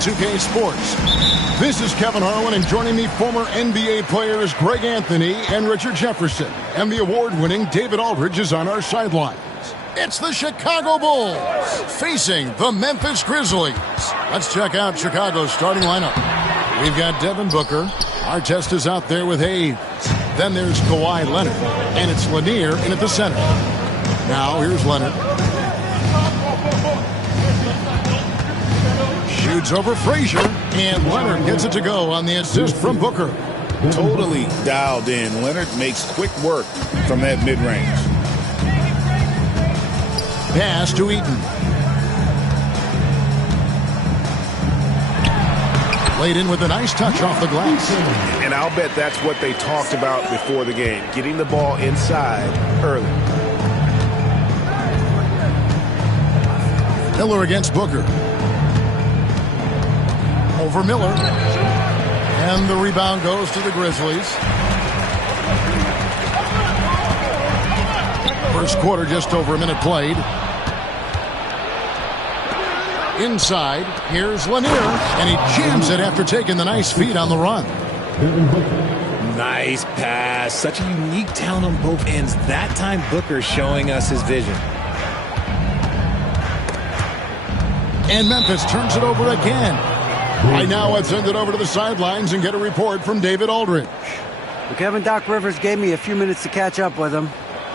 2K Sports. This is Kevin Harlan, and joining me, former NBA players Greg Anthony and Richard Jefferson. And the award-winning David Aldridge is on our sidelines. It's the Chicago Bulls facing the Memphis Grizzlies. Let's check out Chicago's starting lineup. We've got Devin Booker. Artest is out there with Hayes. Then there's Kawhi Leonard. And it's Lanier in at the center. Now here's Leonard. Shoots over Frazier. And Leonard gets it to go on the assist from Booker. Totally dialed in. Leonard makes quick work from that mid-range. Pass to Eaton. Laid in with a nice touch off the glass. And I'll bet that's what they talked about before the game, getting the ball inside early. Miller against Booker. Over Miller. And the rebound goes to the Grizzlies. First quarter, just over a minute played. Inside, here's Lanier, and he jams it after taking the nice feed on the run. Nice pass. Such a unique talent on both ends. That time, Booker showing us his vision. And Memphis turns it over again. Right now, let's send it over to the sidelines and get a report from David Aldridge. Well, Kevin, Doc Rivers gave me a few minutes to catch up with him.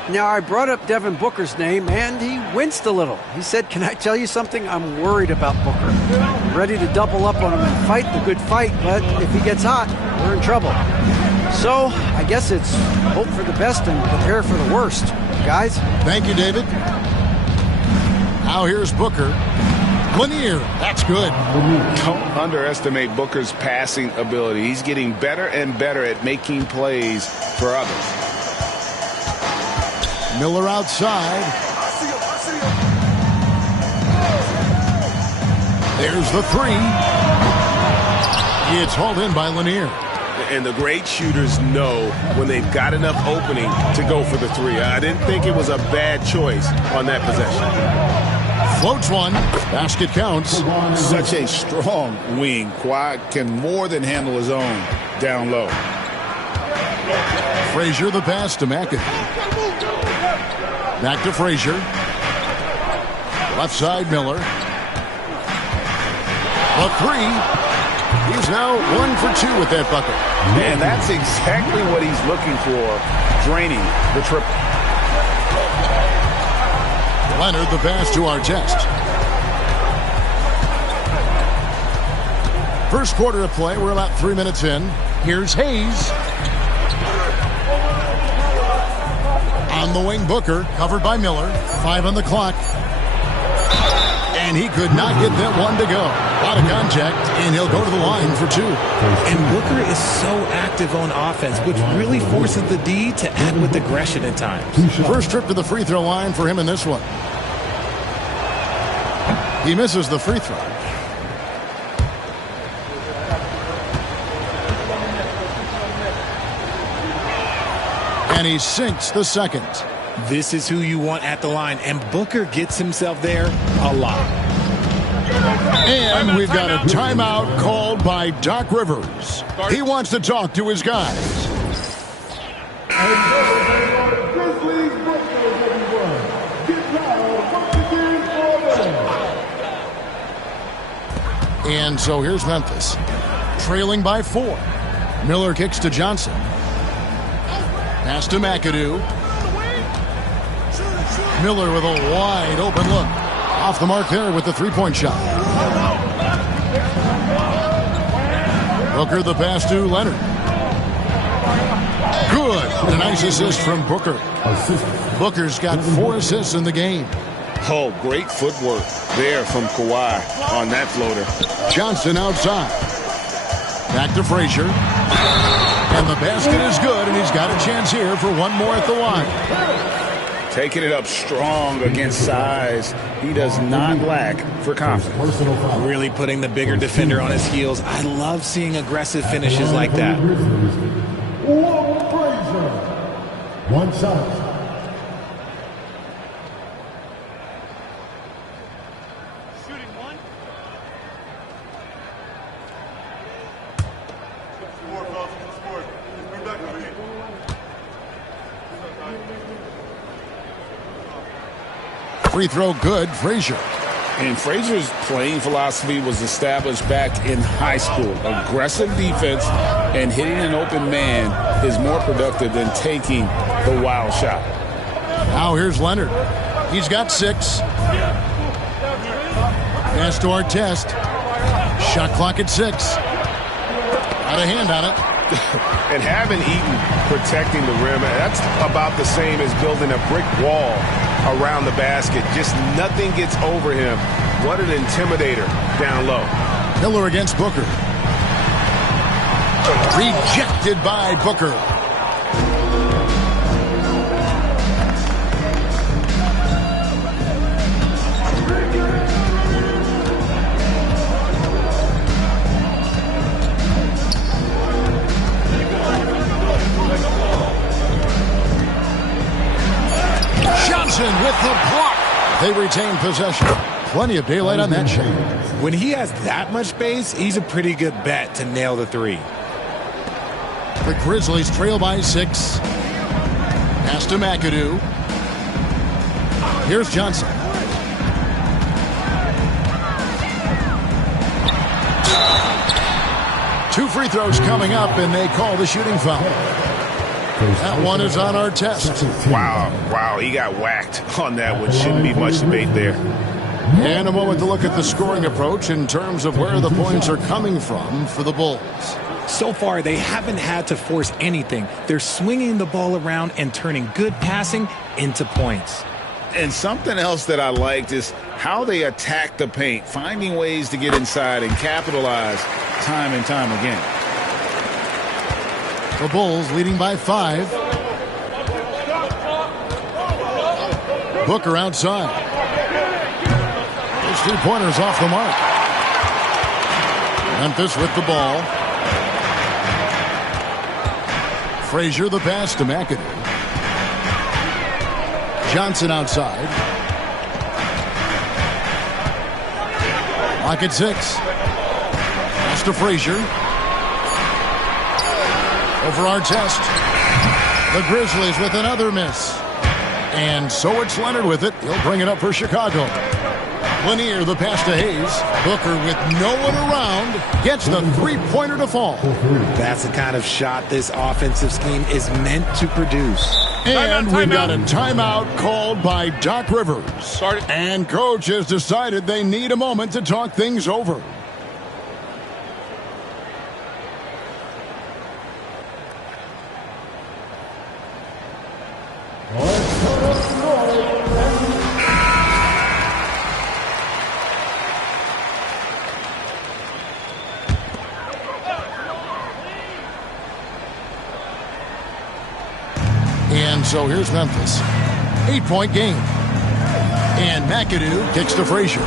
Now, I brought up Devin Booker's name, and he winced a little. He said, "Can I tell you something? I'm worried about Booker. I'm ready to double up on him and fight the good fight, but if he gets hot, we're in trouble." So, I guess it's hope for the best and prepare for the worst. Guys? Thank you, David. Now here's Booker. Lanier, that's good. Don't underestimate Booker's passing ability. He's getting better and better at making plays for others. Miller outside. There's the three. It's hauled in by Lanier. And the great shooters know when they've got enough opening to go for the three. I didn't think it was a bad choice on that possession. Floats one. Basket counts. Such a strong wing. Kawhi can more than handle his own down low. Frazier the pass to McAdoo. Back to Frazier. Left side, Miller. A three. He's now 1 for 2 with that bucket. And that's exactly what he's looking for, draining the triple. Leonard the pass to Artest. First quarter of play. We're about 3 minutes in. Here's Hayes. On the wing, Booker, covered by Miller. 5 on the clock. And he could not get that one to go. A lot of contact, and he'll go to the line for 2. And Booker is so active on offense, which really forces the D to act with aggression at times. First trip to the free throw line for him in this one. He misses the free throw. And he sinks the second. This is who you want at the line, and Booker gets himself there a lot. And we've got a timeout called by Doc Rivers. He wants to talk to his guys. And so here's Memphis, trailing by 4. Miller kicks to Johnson. Pass to McAdoo. Miller with a wide open look. Off the mark there with the three-point shot. Booker the pass to Leonard. Good. A nice assist from Booker. Booker's got 4 assists in the game. Oh, great footwork there from Kawhi on that floater. Johnson outside. Back to Frazier. And the basket is good, and he's got a chance here for one more at the line. Taking it up strong against size. He does not lack for confidence. Really putting the bigger defender on his heels. I love seeing aggressive finishes like that. One shot. free throw good, Frazier. And Frazier's playing philosophy was established back in high school. Aggressive defense and hitting an open man is more productive than taking the wild shot. Now here's Leonard. He's got 6. Pass to Artest. Shot clock at 6. Got a hand on it. And having Eaton protecting the rim, that's about the same as building a brick wall around the basket. Just nothing gets over him. What an intimidator down low. Miller against Booker. Rejected by Booker. With the block, they retain possession. Plenty of daylight on that shot. When he has that much space, he's a pretty good bet to nail the 3. The Grizzlies trail by 6. Pass to McAdoo. Here's Johnson. Two free throws coming up, and they call the shooting foul. That one is on Artest. Wow, he got whacked on that one. Shouldn't be much debate there. And a moment to look at the scoring approach in terms of where the points are coming from for the Bulls. So far, they haven't had to force anything. They're swinging the ball around and turning good passing into points. And something else that I liked is how they attack the paint, finding ways to get inside and capitalize time and time again. The Bulls leading by 5. Booker outside. Those 3-pointers off the mark. Memphis with the ball. Frazier the pass to McAdoo. Johnson outside. Lock at 6. Pass to Frazier. Over Artest. The Grizzlies with another miss. And so it's Leonard with it. He'll bring it up for Chicago. Lanier the pass to Hayes. Booker with no one around gets the 3-pointer to fall. That's the kind of shot this offensive scheme is meant to produce. And we've got a timeout called by Doc Rivers. And coach has decided they need a moment to talk things over. And so here's Memphis. 8-point game. And McAdoo kicks to Frazier.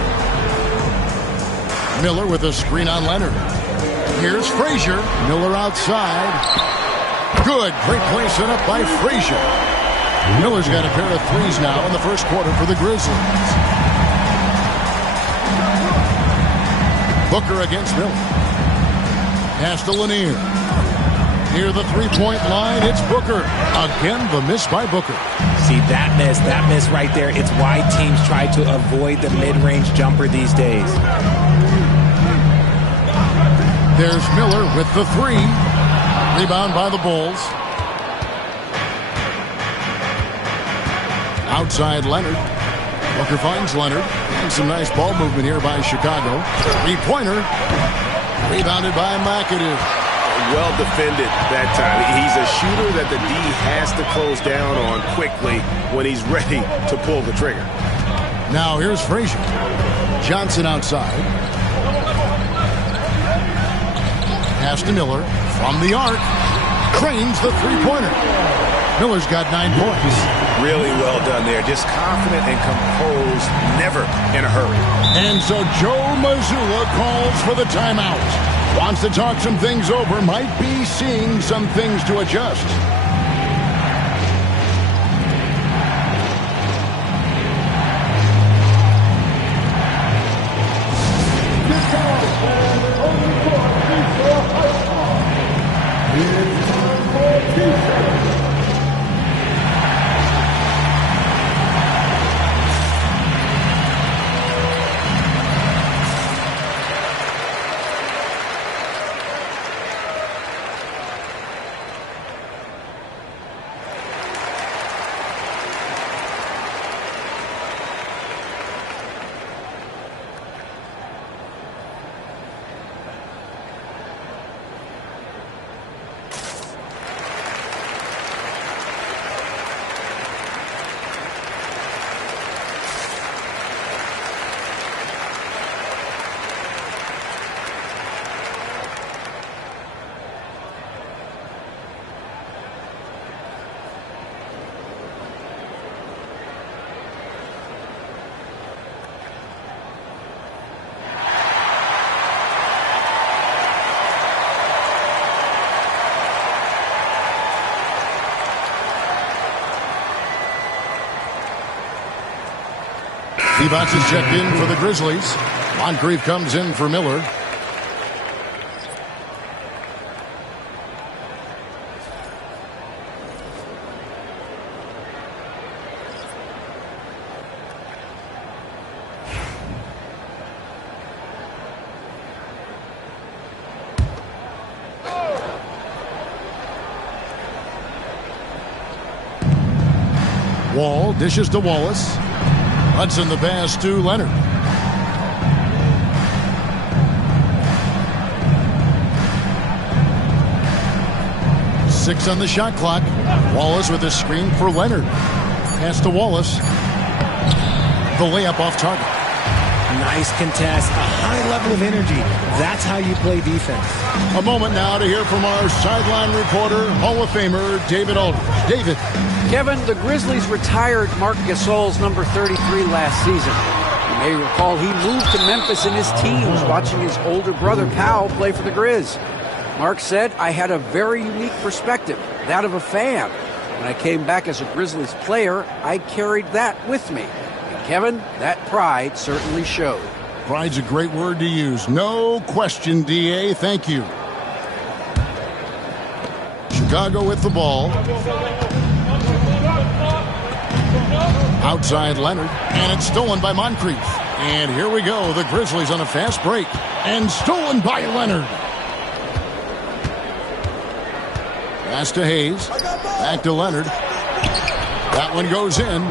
Miller with a screen on Leonard. Here's Frazier. Miller outside. Good. Great play set up by Frazier. Miller's got a pair of threes now in the first quarter for the Grizzlies. Booker against Miller. Pass to Lanier. Near the 3-point line, it's Booker. Again, the miss by Booker. See, that miss right there, it's why teams try to avoid the mid-range jumper these days. There's Miller with the 3. Rebound by the Bulls. Outside Leonard. Booker finds Leonard. And some nice ball movement here by Chicago. 3-pointer. Rebounded by McAdoo. Well defended that time. He's a shooter that the D has to close down on quickly when he's ready to pull the trigger. Now here's Frazier. Johnson outside. Pass to Miller from the arc. Cranes the 3-pointer. Miller's got 9 points. Really well done there. Just confident and composed, never in a hurry. And so Joe Mazzulla calls for the timeout. Wants to talk some things over, might be seeing some things to adjust. Divac is checked in for the Grizzlies. Moncrief comes in for Miller. Wall dishes to Wallace. Hudson the pass to Leonard. Six on the shot clock. Wallace with a screen for Leonard. Pass to Wallace. The layup off target. Nice contest, a high level of energy. That's how you play defense. A moment now to hear from our sideline reporter, Hall of Famer David Aldridge. David. Kevin, the Grizzlies retired Marc Gasol's number 33 last season. You may recall he moved to Memphis in his teens, watching his older brother Powell play for the Grizz. Mark said, I had a very unique perspective, that of a fan. When I came back as a Grizzlies player, I carried that with me. And Kevin, that pride certainly showed. Pride's a great word to use. No question, D.A. Thank you. Chicago with the ball. Outside Leonard, and it's stolen by Moncrief. And here we go, the Grizzlies on a fast break. And stolen by Leonard. Pass to Hayes. Back to Leonard. That one goes in.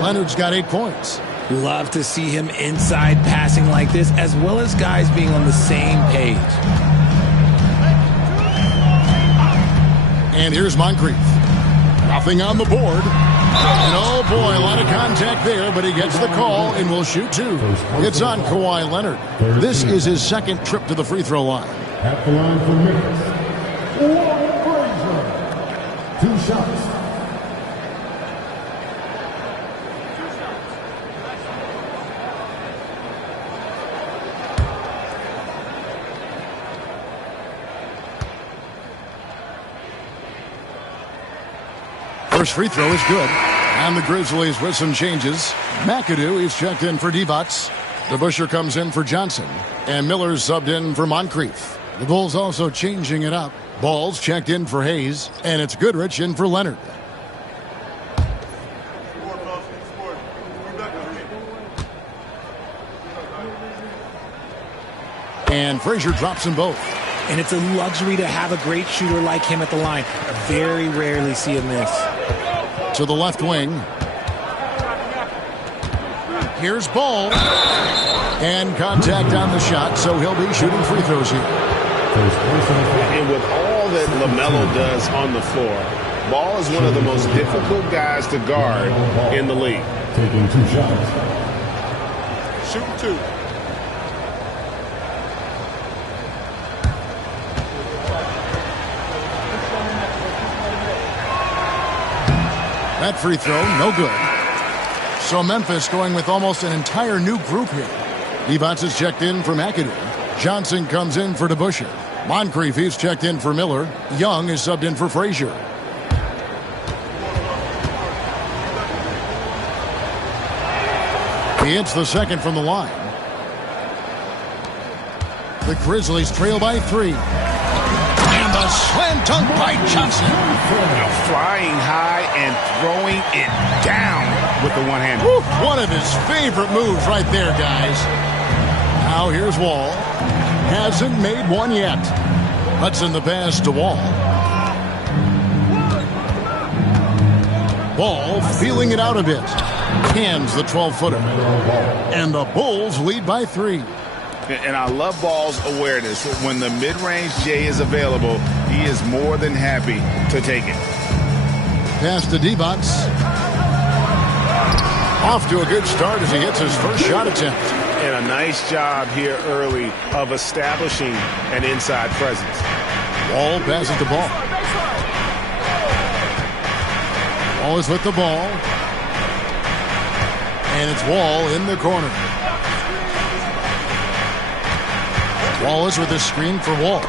Leonard's got 8 points. Love to see him inside passing like this, as well as guys being on the same page. And here's Moncrief. Nothing on the board. And oh boy, a lot of contact there, but he gets the call and will shoot two. It's on Kawhi Leonard. This is his second trip to the free throw line. At the line for Memphis, Frazier. 2 shots. First free throw is good. And the Grizzlies with some changes. McAdoo is checked in for Divac. DeBusschere comes in for Johnson. And Miller's subbed in for Moncrief. The Bulls also changing it up. Ball's checked in for Hayes. And it's Goodrich in for Leonard. And Frazier drops them both. And it's a luxury to have a great shooter like him at the line. Very rarely see a miss. To the left wing. Here's Ball. And contact on the shot, so he'll be shooting free throws here. And with all that LaMelo does on the floor, Ball is one of the most difficult guys to guard in the league. Taking 2 shots. Shooting 2. That free throw, no good. So Memphis going with almost an entire new group here. Divac is checked in for McAdoo. Johnson comes in for DeBusschere. Moncrief is checked in for Miller. Young is subbed in for Frazier. He hits the second from the line. The Grizzlies trail by 3. And the slam dunk by Johnson. Flying high and throwing it down with the one-hander. One of his favorite moves right there, guys. Now here's Wall. Hasn't made one yet. Hudson the pass to Wall. Ball feeling it out a bit. Hands the 12-footer. And the Bulls lead by 3. And I love Ball's awareness. When the mid-range J is available, he is more than happy to take it. Pass to Divac. Off to a good start as he hits his first shot attempt. And a nice job here early of establishing an inside presence. Wall passes the ball. Wall is with the ball. And it's Wall in the corner. Wallace with a screen for Wall.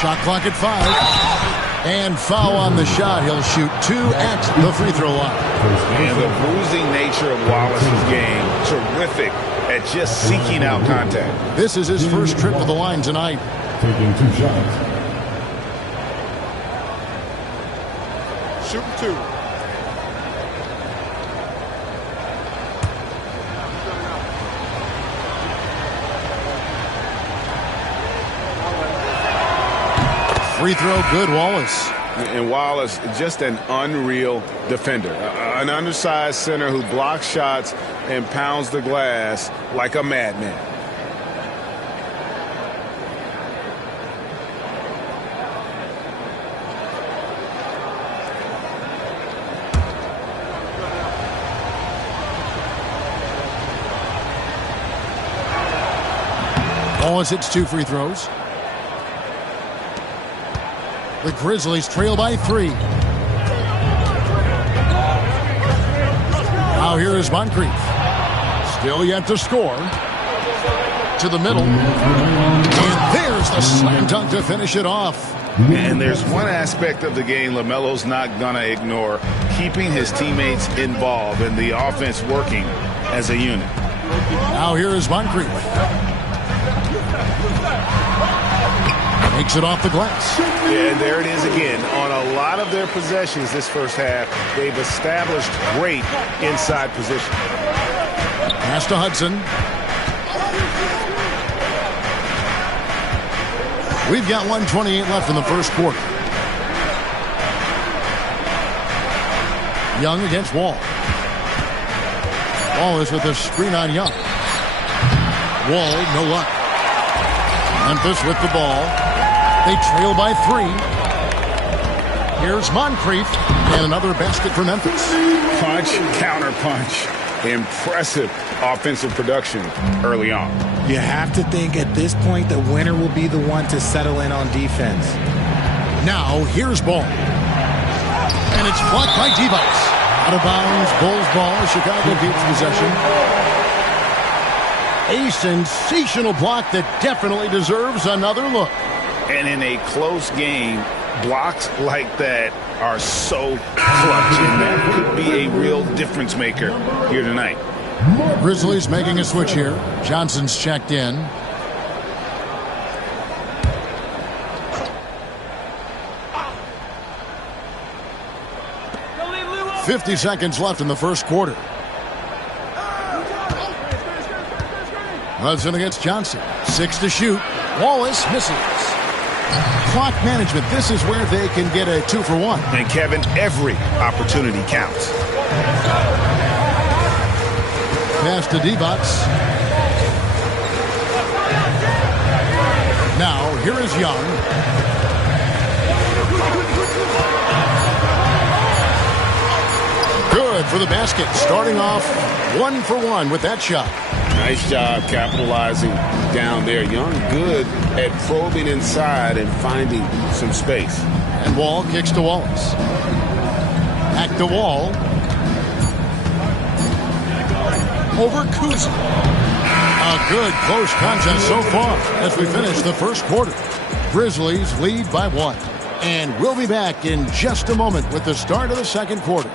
Shot clock at 5. And foul on the shot. He'll shoot 2 at the free throw line. And the bruising nature of Wallace's game, terrific at just seeking out contact. This is his first trip to the line tonight. Taking 2 shots. Shooting 2. Free throw good, Wallace. And Wallace, just an unreal defender. An undersized center who blocks shots and pounds the glass like a madman. Wallace hits 2 free throws. The Grizzlies trail by 3. Now here is Moncrief. Still yet to score. To the middle. And there's the slam dunk to finish it off. And there's one aspect of the game LaMelo's not going to ignore, keeping his teammates involved and the offense working as a unit. Now here is Moncrief. Makes it off the glass. Yeah, and there it is again. On a lot of their possessions this first half, they've established great inside position. Pass to Hudson. We've got 1:28 left in the first quarter. Young against Wall. Wall is with a screen on Young. Wall, no luck. Memphis with the ball. They trail by 3. Here's Moncrief, and another basket for Memphis. Punch, counter punch. Impressive offensive production early on. You have to think at this point the winner will be the one to settle in on defense. Now, here's ball. And it's blocked by D-Bucks. Out of bounds, Bulls ball. Chicago keeps possession. A sensational block that definitely deserves another look. And in a close game, blocks like that are so clutch, and that could be a real difference maker here tonight. Grizzlies making a switch here. Johnson's checked in. .50 seconds left in the first quarter. Hudson against Johnson. 6 to shoot. Wallace misses. Clock management. This is where they can get a 2 for 1. And Kevin, every opportunity counts. Pass to D-Bucks. Now, here is Young. Good for the basket. Starting off 1 for 1 with that shot. Nice job capitalizing down there. Young good at probing inside and finding some space. And Wall kicks to Wallace. Back to Wall. Over Kuzma. A good close contest so far as we finish the first quarter. Grizzlies lead by 1. And we'll be back in just a moment with the start of the second quarter.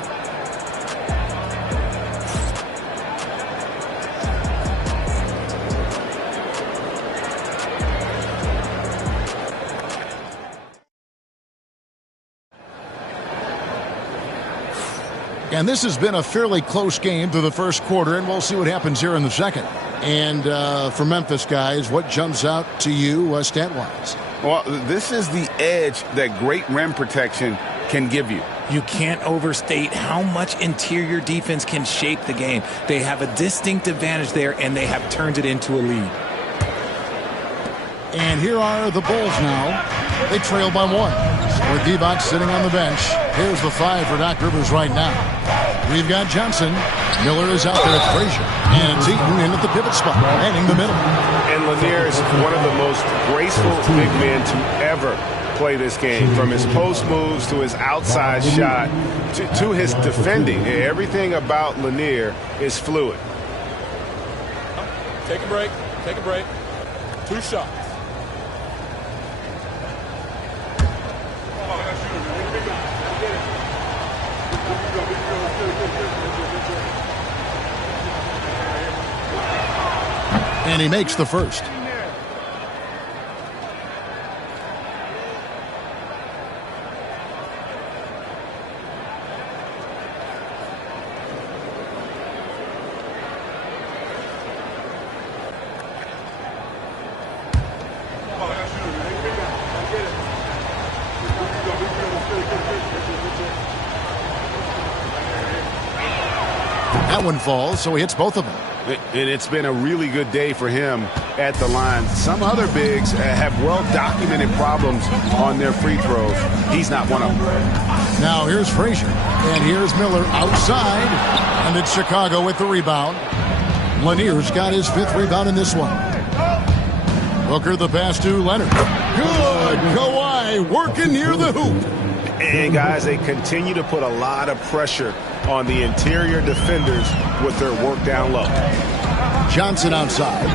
And this has been a fairly close game through the first quarter, and we'll see what happens here in the second. And for Memphis, guys, what jumps out to you stat-wise? Well, this is the edge that great rim protection can give you. You can't overstate how much interior defense can shape the game. They have a distinct advantage there, and they have turned it into a lead. And here are the Bulls now. They trail by 1. With D-Box sitting on the bench. Here's the 5 for Doc Rivers right now. We've got Johnson. Miller is out there at Frazier. And it's Eaton in at the pivot spot, heading the middle. And Lanier is one of the most graceful big men to ever play this game. From his post moves to his outside shot to his defending. Everything about Lanier is fluid. Take a break. Take a break. 2 shots. And he makes the first. That one falls, so he hits both of them. And it's been a really good day for him at the line. Some other bigs have well-documented problems on their free throws. He's not one of them. Now here's Frazier. And here's Miller outside. And it's Chicago with the rebound. Lanier's got his 5th rebound in this one. Booker the pass to Leonard. Good. Kawhi working near the hoop. And, guys, they continue to put a lot of pressure on the interior defenders with their work down low. Johnson outside.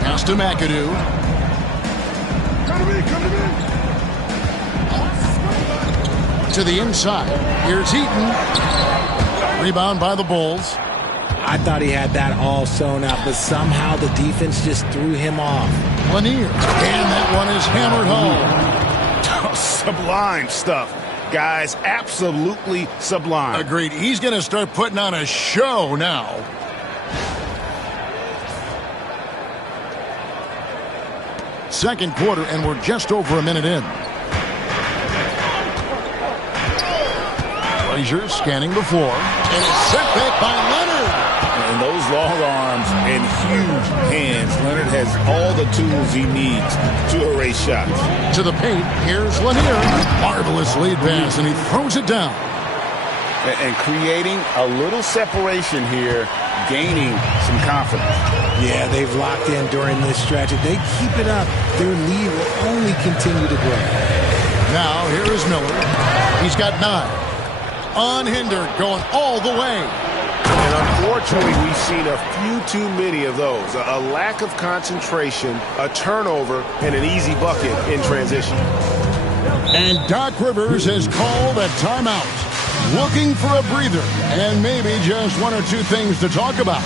Pass to McAdoo. To the inside. Here's Heaton. Rebound by the Bulls. I thought he had that all sewn up, but somehow the defense just threw him off. Lanier. And that one is hammered home. Sublime stuff. Guys, absolutely sublime. Agreed. He's going to start putting on a show now. Second quarter, and we're just over a minute in. Frazier scanning the floor, and it's set back by Leonard. And those long arms and huge hands, Leonard has all the tools he needs to erase shots. To the paint, here's Lanier. Marvelous lead pass, and he throws it down. And creating a little separation here, gaining some confidence. Yeah, they've locked in during this stretch. If they keep it up, their lead will only continue to grow. Now, here is Miller. He's got 9. Unhindered, going all the way. And unfortunately, we've seen a few too many of those. A lack of concentration, a turnover, and an easy bucket in transition. And Doc Rivers has called a timeout. Looking for a breather and maybe just 1 or 2 things to talk about.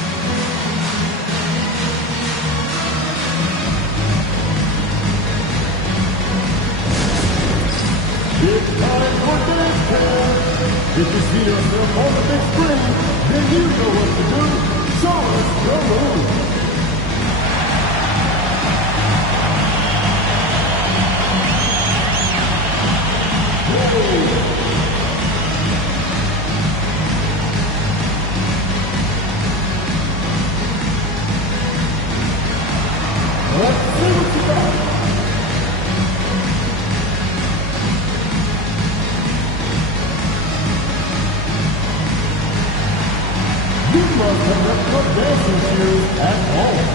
It's time for dance time. If you see yourself on the big screen, then you know what to do. Show us your move. Let's see what you got. You must have left your dancing shoes at home.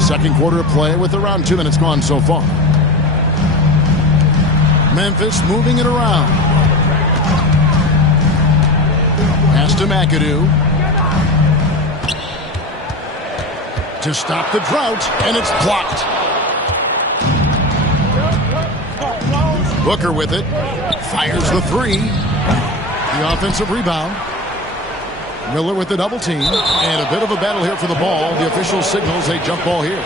Second quarter of play with around 2 minutes gone so far. Memphis moving it around. Pass to McAdoo. To stop the drought, and it's blocked. Booker with it. Fires the 3. The offensive rebound. Miller with the double team. And a bit of a battle here for the ball. The official signals a jump ball here.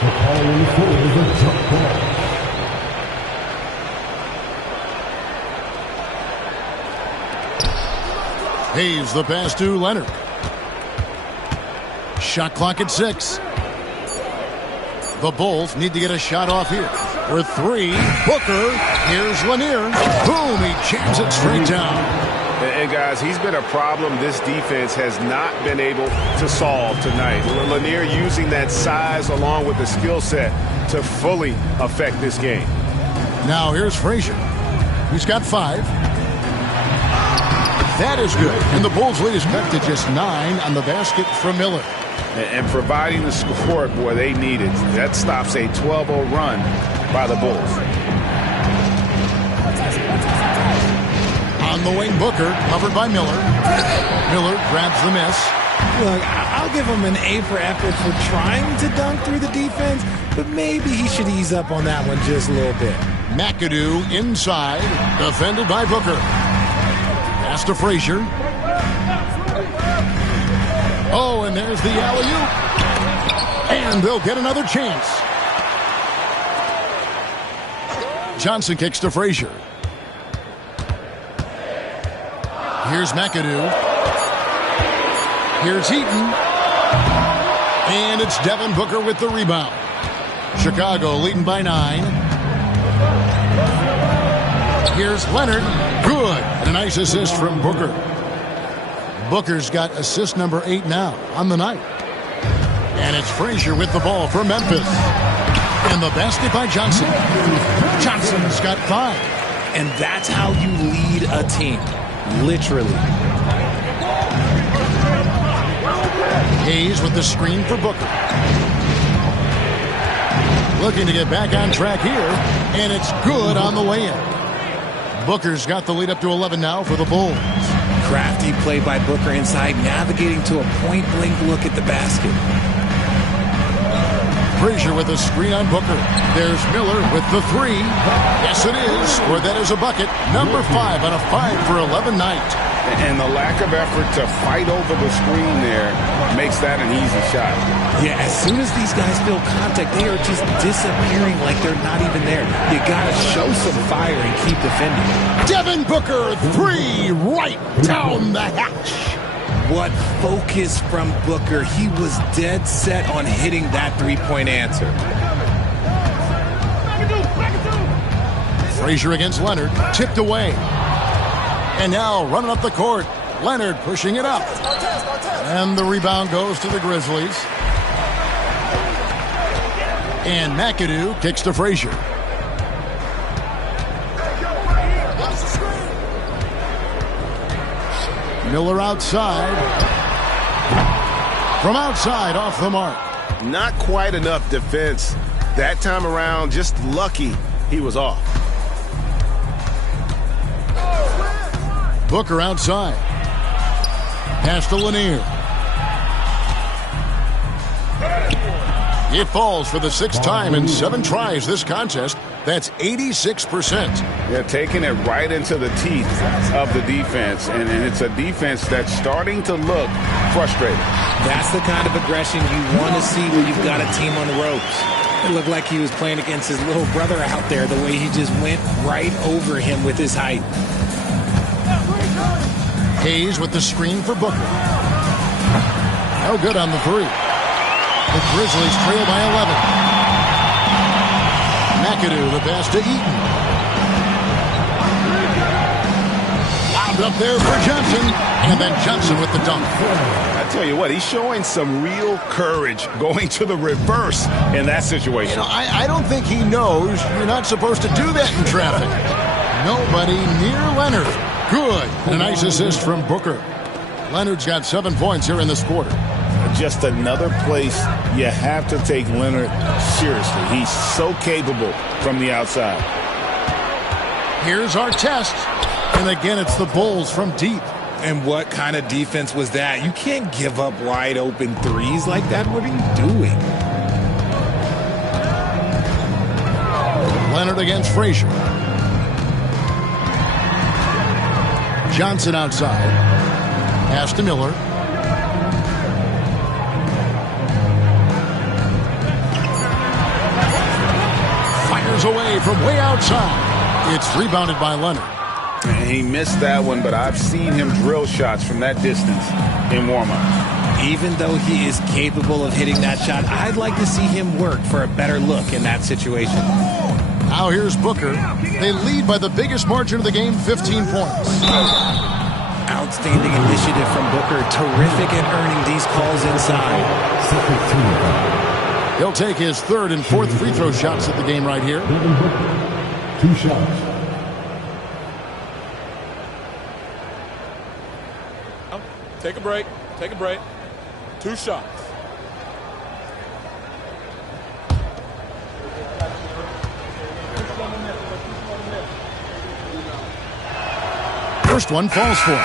Hayes the pass to Leonard. Shot clock at 6. The Bulls need to get a shot off here. For three, Booker. Here's Lanier. Boom, he jams it straight down. And guys, he's been a problem this defense has not been able to solve tonight. Lanier using that size along with the skill set to fully affect this game. Now here's Frazier. He's got 5. That is good. And the Bulls lead is cut to just 9 on the basket from Miller. And providing the support, boy, they need it. That stops a 12-0 run by the Bulls. On the wing, Booker, covered by Miller. Miller grabs the miss. Look, I'll give him an A for effort for trying to dunk through the defense, but maybe he should ease up on that one just a little bit. McAdoo inside, defended by Booker. Pass to Frazier. Oh, and there's the alley-oop. And they'll get another chance. Johnson kicks to Frazier. Here's McAdoo. Here's Heaton. And it's Devin Booker with the rebound. Chicago leading by 9. Here's Leonard. Good. And a nice assist from Booker. Booker's got assist number 8 now on the night. And it's Frazier with the ball for Memphis. And the basket by Johnson. Johnson's got 5. And that's how you lead a team. Literally. Hayes with the screen for Booker. Looking to get back on track here. And it's good on the lay-in. Booker's got the lead up to 11 now for the Bulls. Crafty play by Booker inside, navigating to a point-blank look at the basket. Frazier with a screen on Booker. There's Miller with the 3. Yes, it is. Or that is a bucket. Number 5 on a 5 for 11 night. And the lack of effort to fight over the screen there makes that an easy shot. Yeah, as soon as these guys feel contact, they are just disappearing like they're not even there. You got to show some fire and keep defending. Devin Booker, 3 right down the hatch. What focus from Booker. He was dead set on hitting that three-point answer. Frazier against Leonard, tipped away. And now running up the court, Leonard pushing it up. And the rebound goes to the Grizzlies. And McAdoo kicks to Frazier. Miller outside. From outside, off the mark. Not quite enough defense. That time around, just lucky he was off. Booker outside. Pass to Lanier. It falls for the 6th time in 7 tries this contest. That's 86%. They're taking it right into the teeth of the defense, and it's a defense that's starting to look frustrated. That's the kind of aggression you want to see when you've got a team on the ropes. It looked like he was playing against his little brother out there, the way he just went right over him with his height. Hayes with the screen for Booker. No good on the 3. The Grizzlies trail by 11. McAdoo, the pass to Eaton. Lobbed up there for Johnson. And then Johnson with the dunk. I tell you what, he's showing some real courage going to the reverse in that situation. You know, I don't think he knows you're not supposed to do that in traffic. Nobody near Leonard. Good. And a nice assist from Booker. Leonard's got 7 points here in this quarter. Just another place you have to take Leonard seriously. He's so capable from the outside. Here's our test. And again, it's the Bulls from deep. And what kind of defense was that? You can't give up wide open threes like that. What are you doing? Leonard against Frazier. Johnson outside. Pass to Miller. Fires away from way outside. It's rebounded by Leonard. And he missed that one, but I've seen him drill shots from that distance in warm-up. Even though he is capable of hitting that shot, I'd like to see him work for a better look in that situation. Now here's Booker. They lead by the biggest margin of the game, 15 points. Outstanding initiative from Booker. Terrific at earning these calls inside. He'll take his third and fourth free throw shots at the game right here. Devin Booker, 2 shots. Take a break. Take a break. 2 shots. First one falls for him.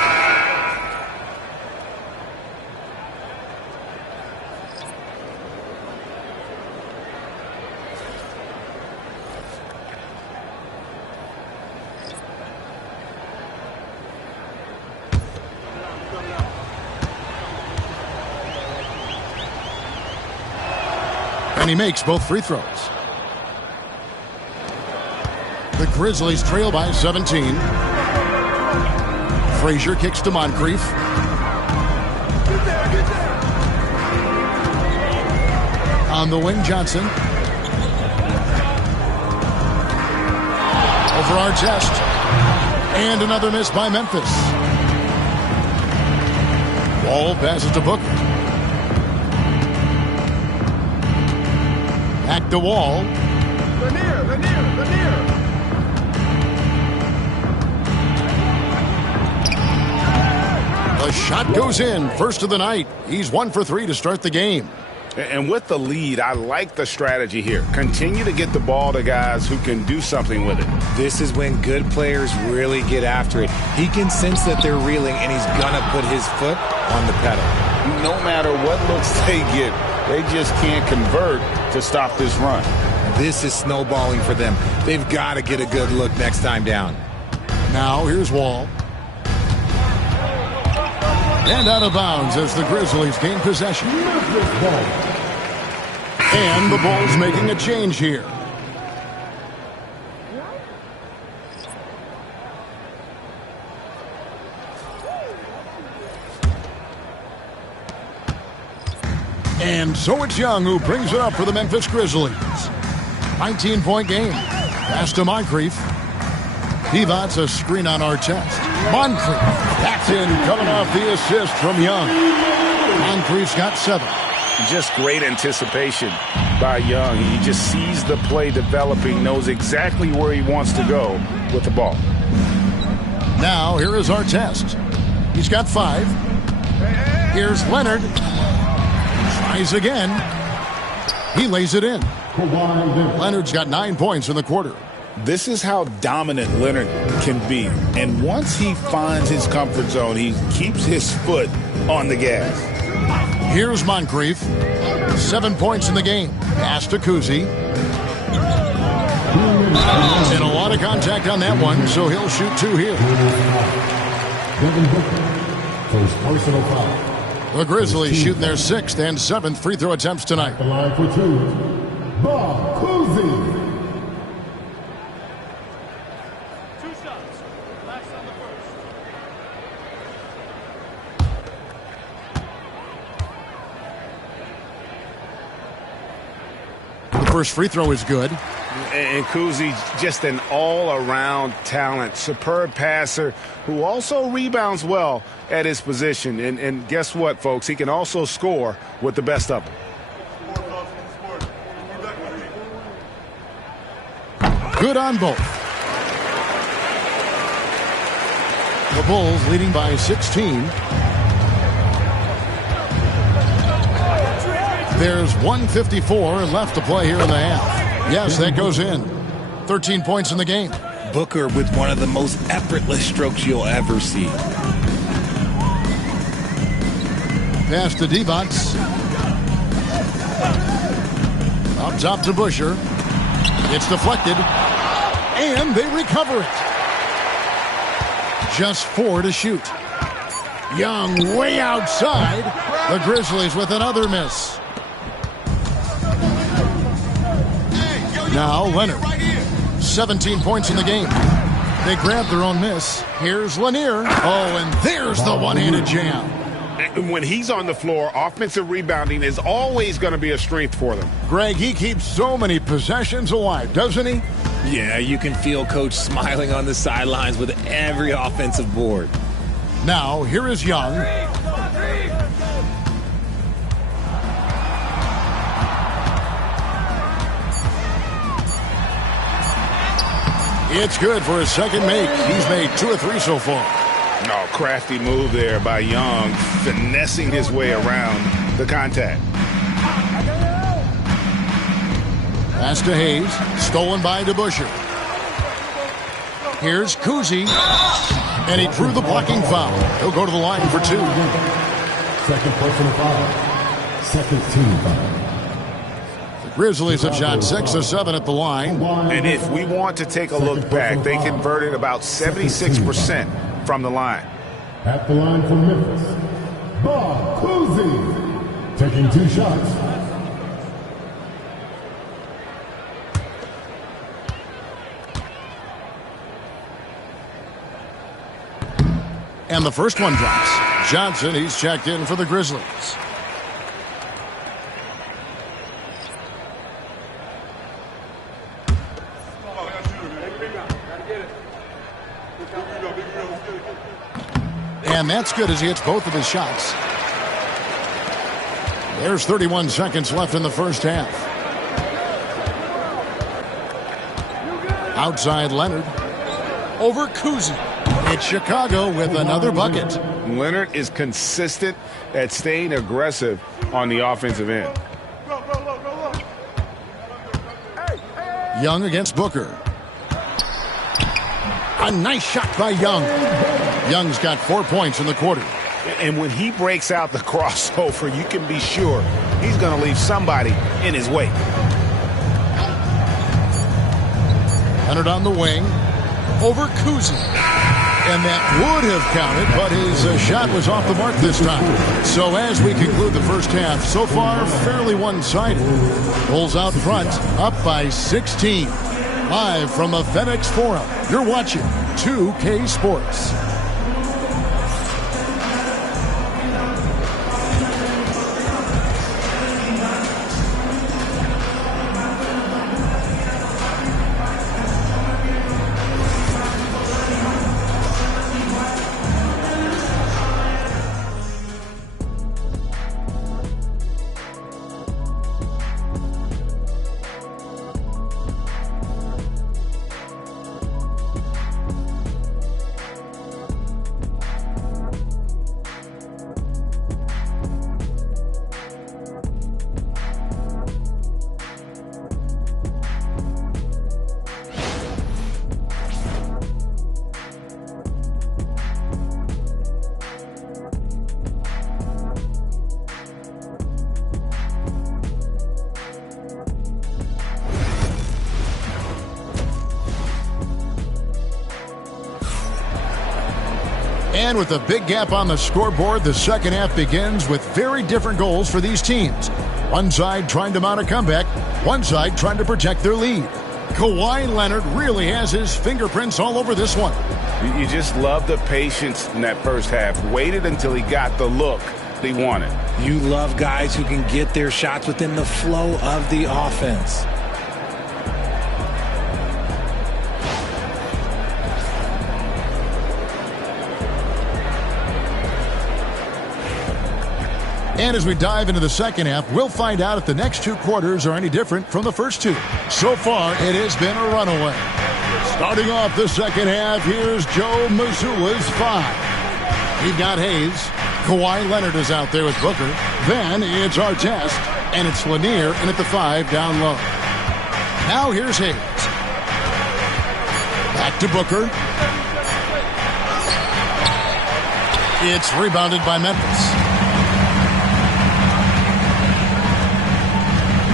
And he makes both free throws. The Grizzlies trail by 17. Frazier kicks to Moncrief. On the wing, Johnson. Over Artest. And another miss by Memphis. Wall passes to Booker. Back to Wall. Lanier. The shot goes in. First of the night. He's 1 for 3 to start the game. And with the lead, I like the strategy here. Continue to get the ball to guys who can do something with it. This is when good players really get after it. He can sense that they're reeling, and he's going to put his foot on the pedal. No matter what looks they get, they just can't convert to stop this run. This is snowballing for them. They've got to get a good look next time down. Now here's Wall. And out of bounds as the Grizzlies gain possession. And the Bulls making a change here. And so it's Young who brings it up for the Memphis Grizzlies. 19-point game. Pass to Moncrief. Divac a screen on Artest. Moncrief. That's in, coming off the assist from Young. Moncrief's got 7. Just great anticipation by Young. He just sees the play developing, knows exactly where he wants to go with the ball. Now here is Artest. He's got 5. Here's Leonard. Tries again. He lays it in. Leonard's got 9 points in the quarter. This is how dominant Leonard can be. And once he finds his comfort zone, he keeps his foot on the gas. Here's Moncrief. 7 points in the game. Pass to Kuzi. And a lot of contact on that one, so he'll shoot 2 here. Devin Booker, first personal foul. The Grizzlies shooting their 6th and 7th free throw attempts tonight. The line for 2. Bob Cousy. 2 shots. Last on the first. The first free throw is good. And Kuzi, just an all-around talent, superb passer who also rebounds well at his position. And guess what, folks? He can also score with the best of them. Good on both. The Bulls leading by 16. There's 1:54 left to play here in the half. Yes, that goes in. 13 points in the game. Booker with one of the most effortless strokes you'll ever see. Pass to Divac. Up top to Busher. It's deflected. And they recover it. Just 4 to shoot. Young way outside. The Grizzlies with another miss. Now Leonard. 17 points in the game. They grab their own miss. Here's Lanier. Oh, and there's the one-handed jam. And when he's on the floor, offensive rebounding is always going to be a strength for them. Greg, he keeps so many possessions alive, doesn't he? Yeah, you can feel Coach smiling on the sidelines with every offensive board. Now, here is Young. It's good for his second make. He's made 2 or 3 so far. No, crafty move there by Young, finessing his way around the contact. Pass to Hayes, stolen by DeBusschere. Here's Kuzi, and he drew the blocking foul. He'll go to the line for 2. Second personal foul. Second team foul. The Grizzlies have shot 6 of 7 at the line. And if we want to take a look back, they converted about 76% from the line. At the line from Memphis, Bob Cousy, taking 2 shots. And the first one drops. Johnson, he's checked in for the Grizzlies. And that's good as he hits both of his shots. There's 31 seconds left in the first half. Outside Leonard. Over Kuzi. It's Chicago with another bucket. Leonard is consistent at staying aggressive on the offensive end. Young against Booker. A nice shot by Young. Young's got 4 points in the quarter. And when he breaks out the crossover, you can be sure he's going to leave somebody in his wake. Leonard on the wing. Over Kuzi. And that would have counted, but his shot was off the mark this time. So as we conclude the first half, so far fairly one-sided. Bulls out front, up by 16. Live from the FedEx Forum, you're watching 2K Sports. And with a big gap on the scoreboard, the second half begins with very different goals for these teams. One side trying to mount a comeback, one side trying to protect their lead. Kawhi Leonard really has his fingerprints all over this one. You just love the patience in that first half. Waited until he got the look he wanted. You love guys who can get their shots within the flow of the offense. And as we dive into the second half, we'll find out if the next 2 quarters are any different from the first 2. So far, it has been a runaway. Starting off the second half, here's Joe Mazzulla's 5. We've got Hayes. Kawhi Leonard is out there with Booker. Then it's Artest, and it's Lanier in at the 5 down low. Now here's Hayes. Back to Booker. It's rebounded by Memphis.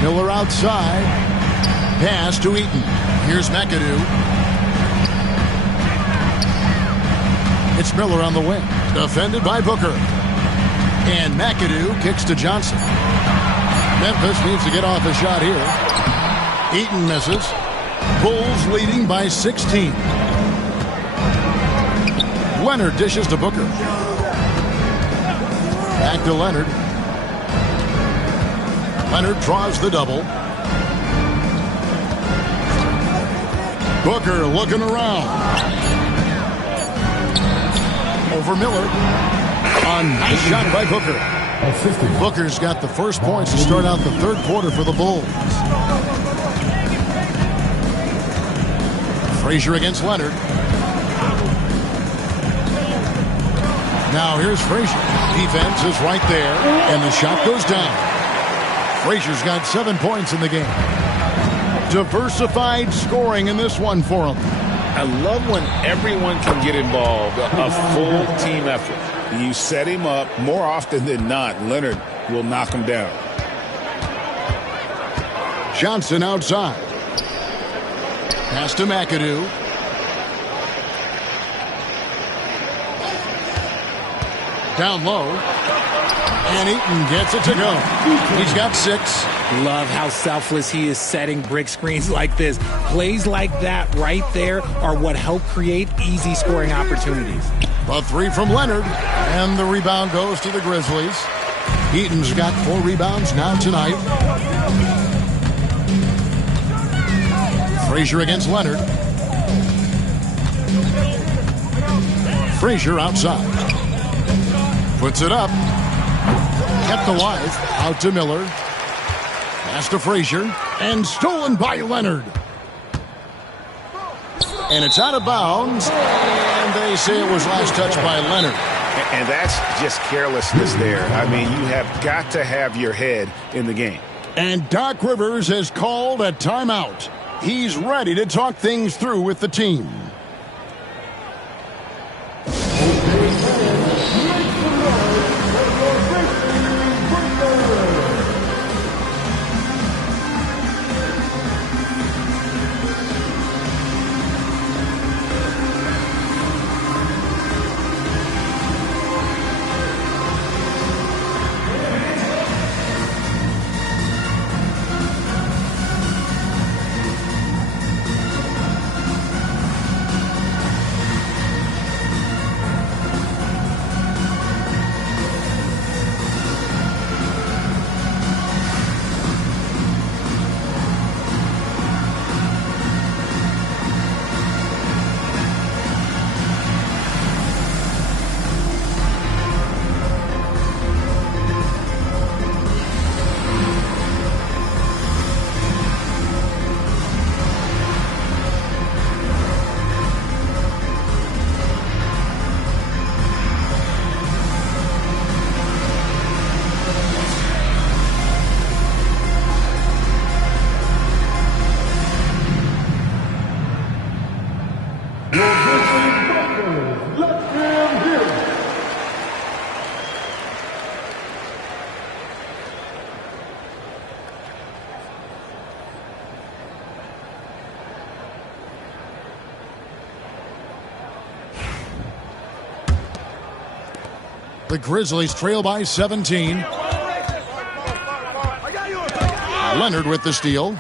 Miller outside. Pass to Eaton. Here's McAdoo. It's Miller on the wing. Defended by Booker. And McAdoo kicks to Johnson. Memphis needs to get off a shot here. Eaton misses. Bulls leading by 16. Leonard dishes to Booker. Back to Leonard. Leonard draws the double. Booker looking around. Over Miller. A nice shot by Booker. Booker's got the first points to start out the third quarter for the Bulls. Frazier against Leonard. Now here's Frazier. Defense is right there, and the shot goes down. Frazier's got 7 points in the game. Diversified scoring in this one for him. I love when everyone can get involved, a full team effort. You set him up, more often than not, Leonard will knock him down. Johnson outside. Pass to McAdoo. Down low. And Eaton gets it to go. He's got 6. Love how selfless he is setting brick screens like this. Plays like that right there are what help create easy scoring opportunities. A 3 from Leonard. And the rebound goes to the Grizzlies. Eaton's got 4 rebounds now tonight. Frazier against Leonard. Frazier outside. Puts it up. Kept alive. Out to Miller. Pass to Frazier. And stolen by Leonard. And it's out of bounds. And they say it was last touched by Leonard. And that's just carelessness there. I mean, you have got to have your head in the game. And Doc Rivers has called a timeout. He's ready to talk things through with the team. The Grizzlies trail by 17. Leonard with the steal.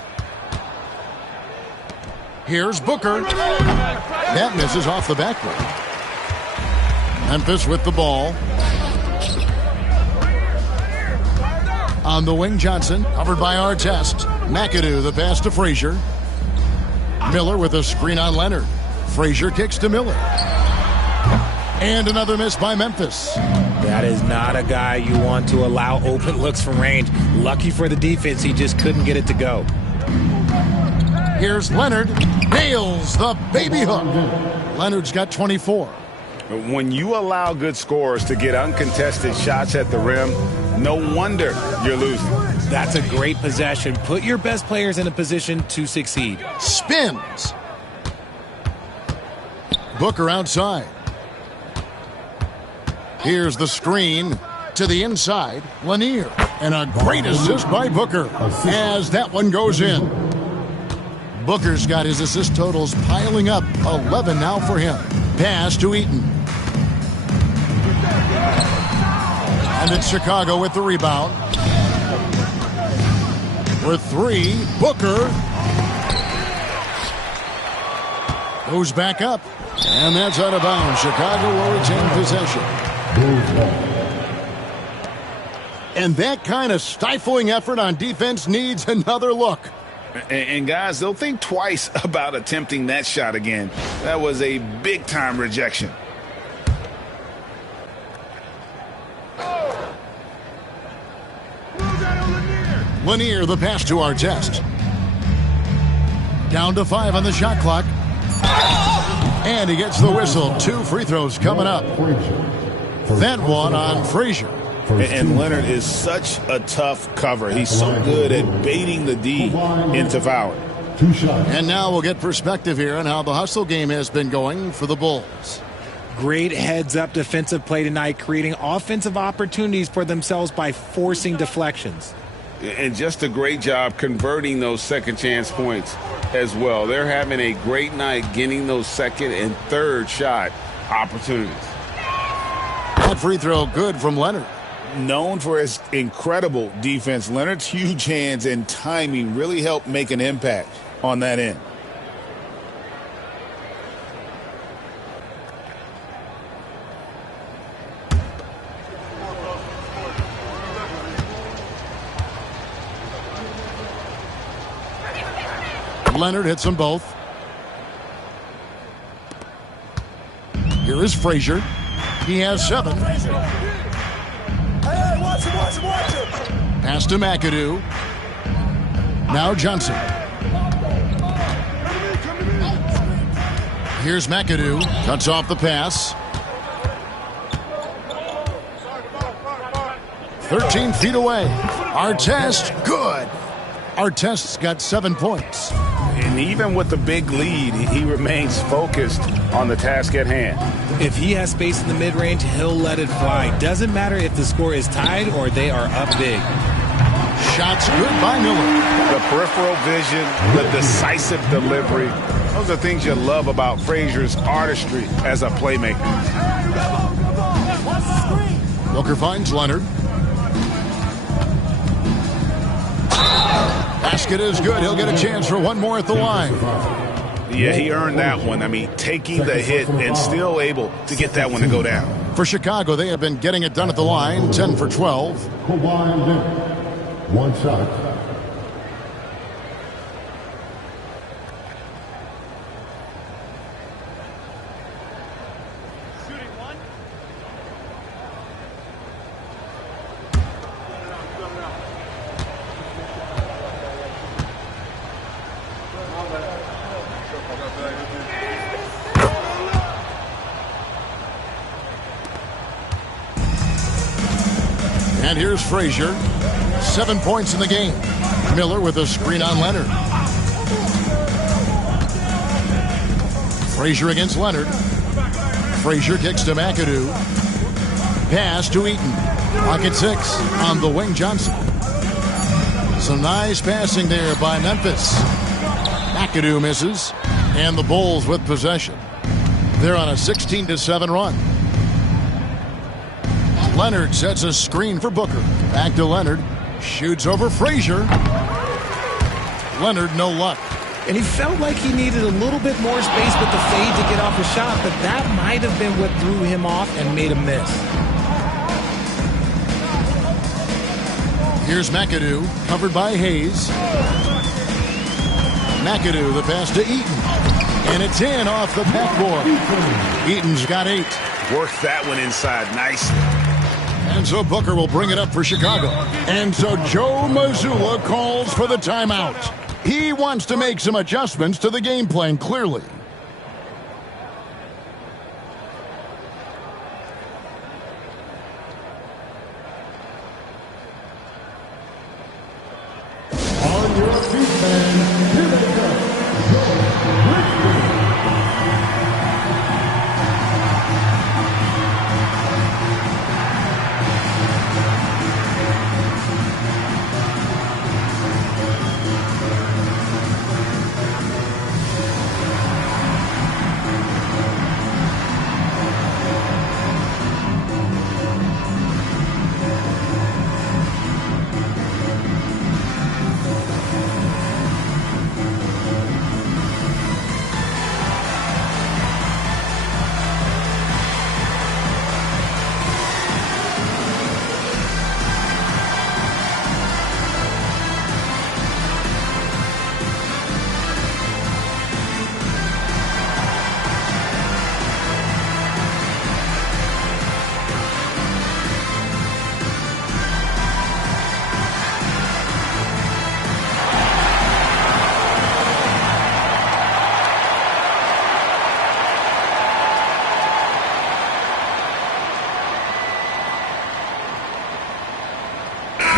Here's Booker. That misses off the backboard. Memphis with the ball. On the wing, Johnson, covered by Artest. McAdoo, the pass to Frazier. Miller with a screen on Leonard. Frazier kicks to Miller. And another miss by Memphis. That is not a guy you want to allow open looks from range. Lucky for the defense, he just couldn't get it to go. Here's Leonard. Nails the baby hook. Leonard's got 24. When you allow good scorers to get uncontested shots at the rim, no wonder you're losing. That's a great possession. Put your best players in a position to succeed. Spins. Booker outside. Here's the screen to the inside. Lanier. And a great assist by Booker as that one goes in. Booker's got his assist totals piling up. 11 now for him. Pass to Eaton. And it's Chicago with the rebound. For 3, Booker goes back up. And that's out of bounds. Chicago will retain possession. And that kind of stifling effort on defense needs another look. And guys, they'll think twice about attempting that shot again. That was a big-time rejection. Lanier, the pass to Artest. Down to 5 on the shot clock. And he gets the whistle. 2 free throws coming up. That one on Frazier. And Leonard is such a tough cover. He's so good at baiting the D into fouling. And now we'll get perspective here on how the hustle game has been going for the Bulls. Great heads-up defensive play tonight, creating offensive opportunities for themselves by forcing deflections. And just a great job converting those second chance points as well. They're having a great night getting those second and third shot opportunities. That free throw good from Leonard. Known for his incredible defense, Leonard's huge hands and timing really helped make an impact on that end. Leonard hits them both. Here is Frazier. He has 7. Pass to McAdoo. Now Johnson. Here's McAdoo. Cuts off the pass. 13 feet away. Artest, good. Artest's got 7 points. And even with the big lead, he remains focused on the task at hand. If he has space in the mid-range, he'll let it fly. Doesn't matter if the score is tied or they are up big. Shots good by Miller. The peripheral vision, the decisive delivery. Those are things you love about Frazier's artistry as a playmaker. Booker finds Leonard. Basket is good. He'll get a chance for one more at the line. Yeah, he earned that one. I mean, taking the hit and still able to get that one to go down. For Chicago, they have been getting it done at the line, 10 for 12. One shot. And here's Frazier. 7 points in the game. Miller with a screen on Leonard. Frazier against Leonard. Frazier kicks to McAdoo. Pass to Eaton. Pocket 6 on the wing, Johnson. Some nice passing there by Memphis. McAdoo misses. And the Bulls with possession. They're on a 16-7 run. Leonard sets a screen for Booker. Back to Leonard. Shoots over Frazier. Leonard, no luck. And he felt like he needed a little bit more space with the fade to get off a shot, but that might have been what threw him off and made him miss. Here's McAdoo, covered by Hayes. McAdoo, the pass to Eaton. And it's in off the backboard. Eaton's got 8. Worked that one inside nicely. And so Booker will bring it up for Chicago. And so Joe Mazzulla calls for the timeout. He wants to make some adjustments to the game plan, clearly. On your feet, man. Here they go.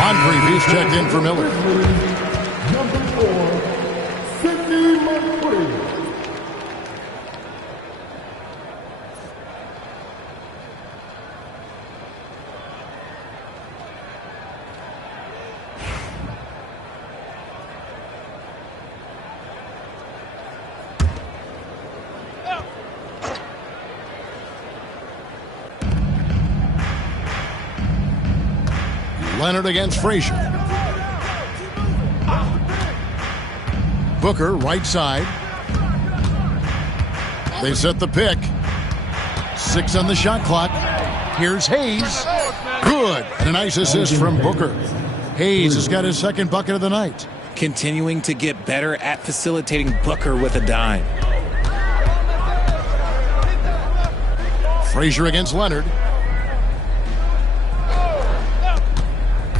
Moncrief, he's checked in for Miller. Number 4, Sidney Moncrief. Leonard against Frazier. Booker, right side. They set the pick. 6 on the shot clock. Here's Hayes. Good. And a nice assist from Booker. Hayes has got his second bucket of the night. Continuing to get better at facilitating Booker with a dime. Frazier against Leonard.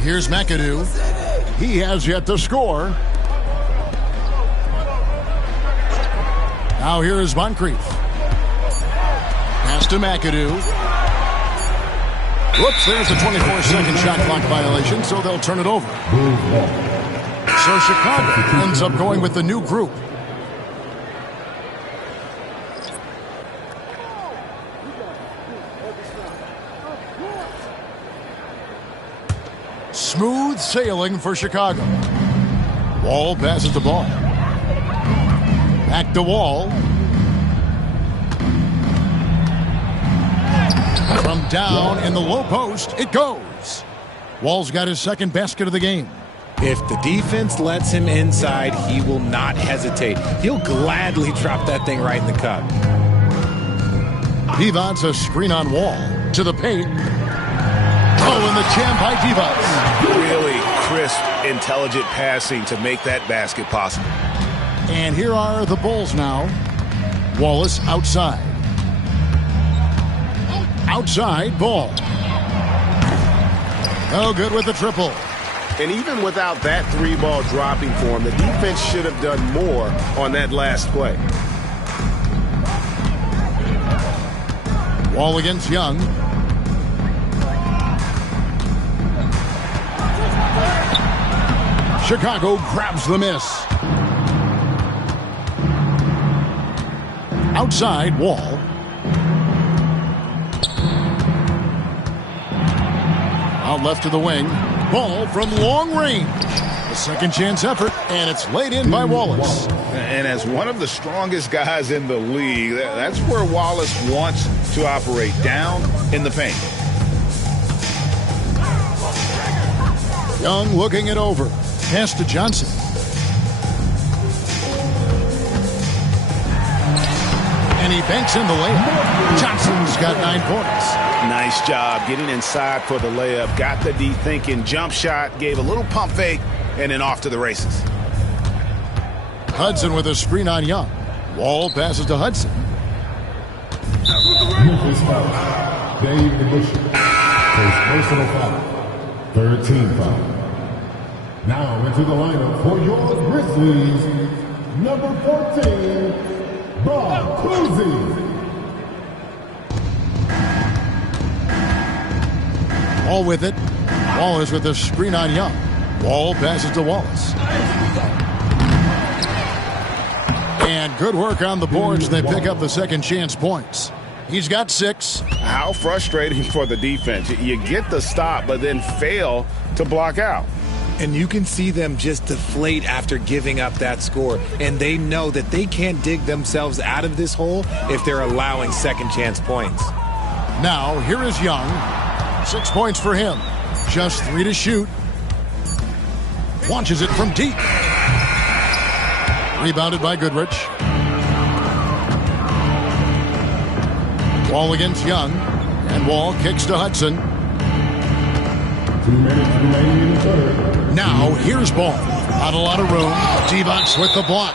Here's McAdoo. He has yet to score. Now here is Moncrief. Pass to McAdoo. Whoops, there's the 24-second shot clock violation, so they'll turn it over. So Chicago ends up going with the new group. Smooth sailing for Chicago. Wall passes the ball. Back to Wall. From down in the low post, it goes. Wall's got his second basket of the game. If the defense lets him inside, he will not hesitate. He'll gladly drop that thing right in the cup. Divac a screen on Wall. To the paint. Oh, and the jam by Divac. Really crisp, intelligent passing to make that basket possible. And here are the Bulls now. Wallace outside. Outside, Ball. Oh, good with the triple. And even without that 3-ball dropping for him, the defense should have done more on that last play. Wall against Young. Chicago grabs the miss. Outside, Wall. Out left to the wing. Ball from long range. A second chance effort, and it's laid in by Wallace. And as one of the strongest guys in the league, that's where Wallace wants to operate, down in the paint. Young looking it over. Pass to Johnson. And he banks in the layup. Johnson's got 9 points. Nice job getting inside for the layup. Got the D thinking jump shot, gave a little pump fake, and then off to the races. Hudson with a screen on Young. Wall passes to Hudson. Memphis foul. Dave Bishop. First personal foul. Third team foul. Now into the lineup for your Grizzlies, number 14, Bob Cousy. Wall with it. Wallace with a screen on Young. Wall passes to Wallace. And good work on the boards. They pick up the second chance points. He's got 6. How frustrating for the defense. You get the stop, but then fail to block out. And you can see them just deflate after giving up that score. And they know that they can't dig themselves out of this hole if they're allowing second chance points. Now, here is Young. 6 points for him. Just 3 to shoot. Launches it from deep. Rebounded by Goodrich. Wall against Young. And Wall kicks to Hudson. 2 minutes remaining in the third. Now, here's Ball. Not a lot of room. Divac with the block.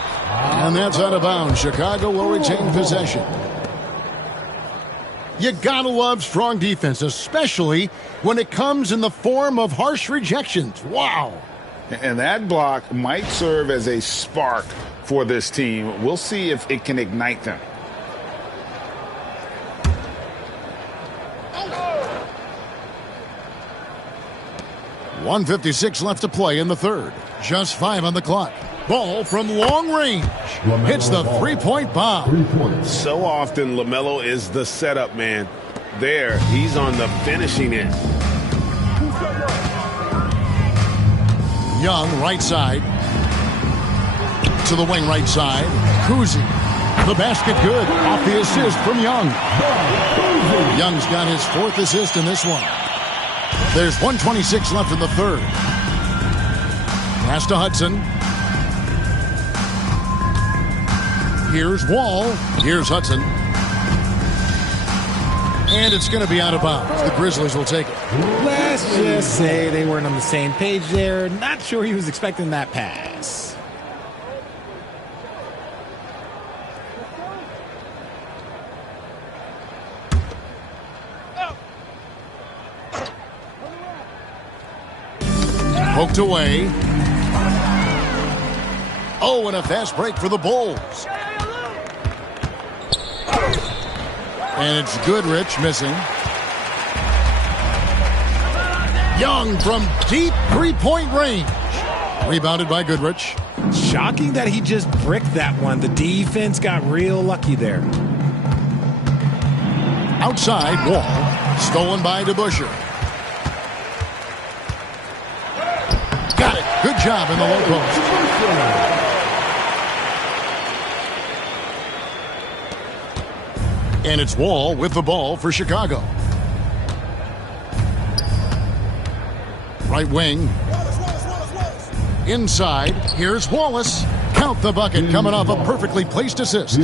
And that's out of bounds. Chicago will retain possession. You gotta love strong defense, especially when it comes in the form of harsh rejections. Wow. And that block might serve as a spark for this team. We'll see if it can ignite them. 1:56 left to play in the third. Just 5 on the clock. Ball from long range. Hits the three-point bomb. So often, LaMelo is the setup man. There, he's on the finishing end. Young, right side. To the wing right side. Kuzi. The basket good. Off the assist from Young. Young's got his 4th assist in this one. There's 1:26 left in the third. Pass to Hudson. Here's Wall. Here's Hudson. And it's going to be out of bounds. The Grizzlies will take it. Let's just say they weren't on the same page there. Not sure he was expecting that pass. Poked away. Oh, and a fast break for the Bulls. And it's Goodrich missing. Young from deep three-point range. Rebounded by Goodrich. Shocking that he just bricked that one. The defense got real lucky there. Outside, Wall. Stolen by DeBusschere. Got it. Good job in the low post. And it's Wall with the ball for Chicago. Right wing. Inside. Here's Wallace. Count the bucket coming off a perfectly placed assist.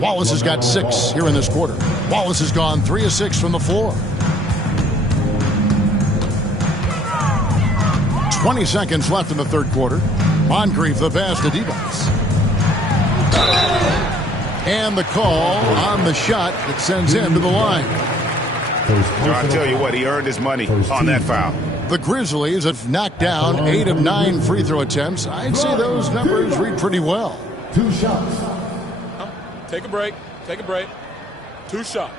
Wallace has got 6 here in this quarter. Wallace has gone 3 of 6 from the floor. 20 seconds left in the third quarter. Moncrief the pass to Divac. And the call on the shot that sends him to the line. I tell you what, he earned his money on that foul. The Grizzlies have knocked down 8 of 9 free throw attempts. I'd say those numbers read pretty well. 2 shots. Take a break. Take a break. 2 shots.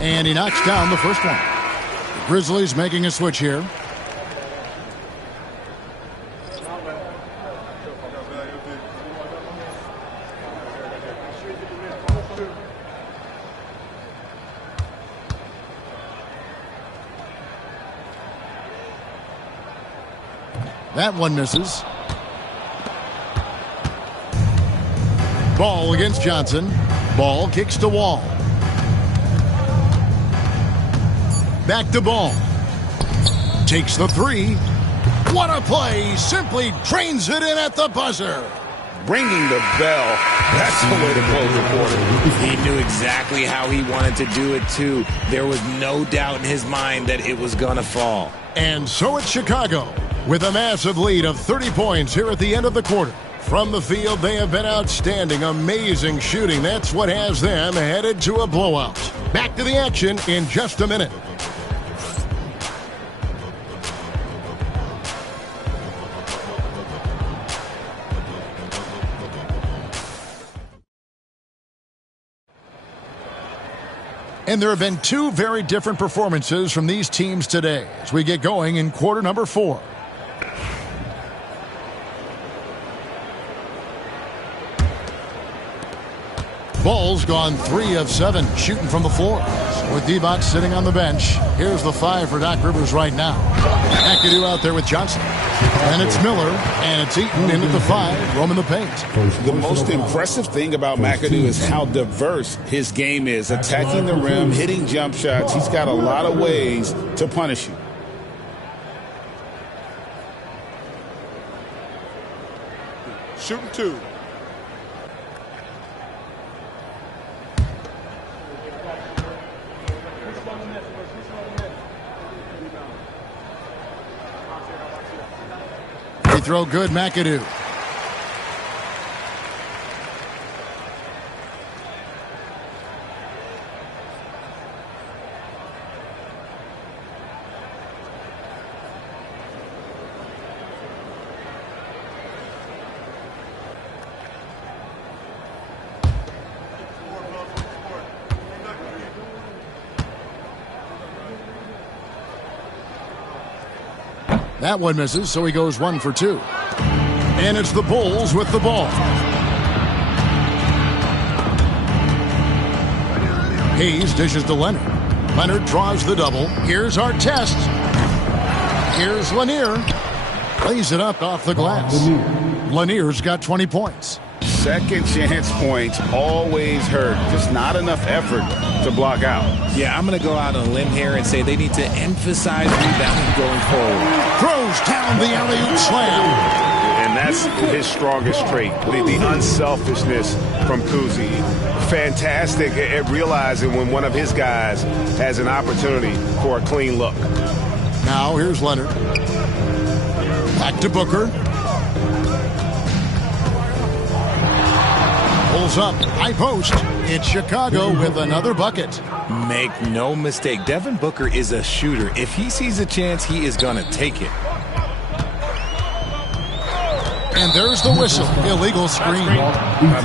And he knocks down the first one. The Grizzlies making a switch here. That one misses. Ball against Johnson. Ball kicks to Wall. Back to Ball. Takes the 3. What a play. Simply drains it in at the buzzer. Ringing the bell. That's the way to close the quarter. He knew exactly how he wanted to do it, too. There was no doubt in his mind that it was going to fall. And so it's Chicago with a massive lead of 30 points here at the end of the quarter. From the field, they have been outstanding. Amazing shooting. That's what has them headed to a blowout. Back to the action in just a minute. And there have been 2 very different performances from these teams today as we get going in quarter number 4. Ball's gone 3 of 7 shooting from the floor. With Divac sitting on the bench, here's the 5 for Doc Rivers right now. McAdoo out there with Johnson. And it's Miller, and it's Eaton into the 5, roaming the paint. The most impressive thing about McAdoo is how diverse his game is. Attacking the rim, hitting jump shots. He's got a lot of ways to punish you. Shooting 2. Free throw good, McAdoo. That one misses, so he goes 1 for 2. And it's the Bulls with the ball. Hayes dishes to Leonard. Leonard draws the double. Here's our test. Here's Lanier. Lays it up off the glass. Lanier's got 20 points. Second chance points always hurt. Just not enough effort to block out. Yeah, I'm going to go out on a limb here and say they need to emphasize rebounding going forward. Throws down the alley-oop slam. And that's his strongest trait, the unselfishness from Kuzi. Fantastic at realizing when one of his guys has an opportunity for a clean look. Now here's Leonard. Back to Booker. Pulls up, high post. It's Chicago with another bucket. Make no mistake, Devin Booker is a shooter. If he sees a chance, he is going to take it. And there's the whistle. Illegal screen.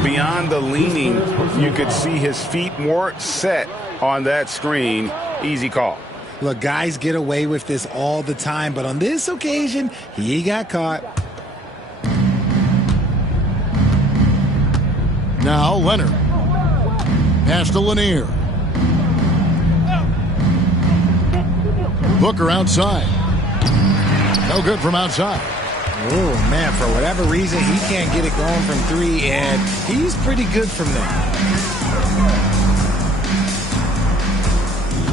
Beyond the leaning, you could see his feet more set on that screen. Easy call. Look, guys get away with this all the time, but on this occasion, he got caught. Now Leonard. Pass to Lanier. Booker outside. No good from outside. Oh, man, for whatever reason, he can't get it going from 3, and he's pretty good from there.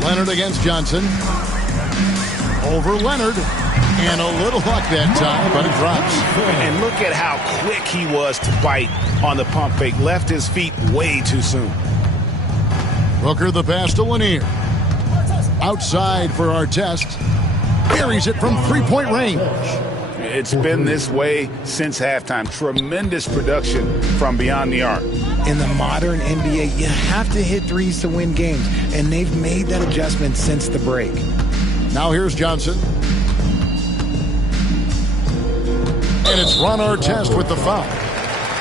Leonard against Johnson. Over Leonard. And a little luck that time, but it drops. And look at how quick he was to bite on the pump fake. Left his feet way too soon. Booker the pass to Lanier. Outside for our test. Buries it from three-point range. It's been this way since halftime. Tremendous production from beyond the arc. In the modern NBA, you have to hit threes to win games, and they've made that adjustment since the break. Now here's Johnson. And it's Ron Artest with the foul.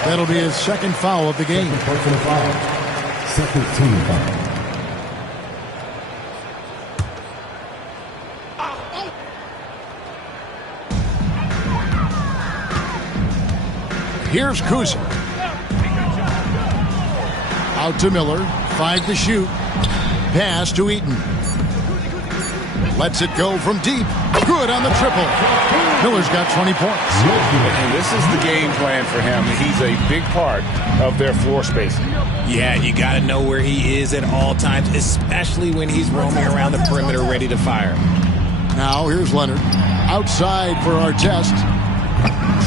That'll be his second foul of the game. Personal foul. Second team foul. Here's Kuzi. Out to Miller. 5 to shoot. Pass to Eaton. Lets it go from deep. Good on the triple. Miller's got 20 points. And this is the game plan for him. He's a big part of their floor spacing. Yeah, you got to know where he is at all times, especially when he's roaming around the perimeter ready to fire. Now here's Leonard. Outside for our test.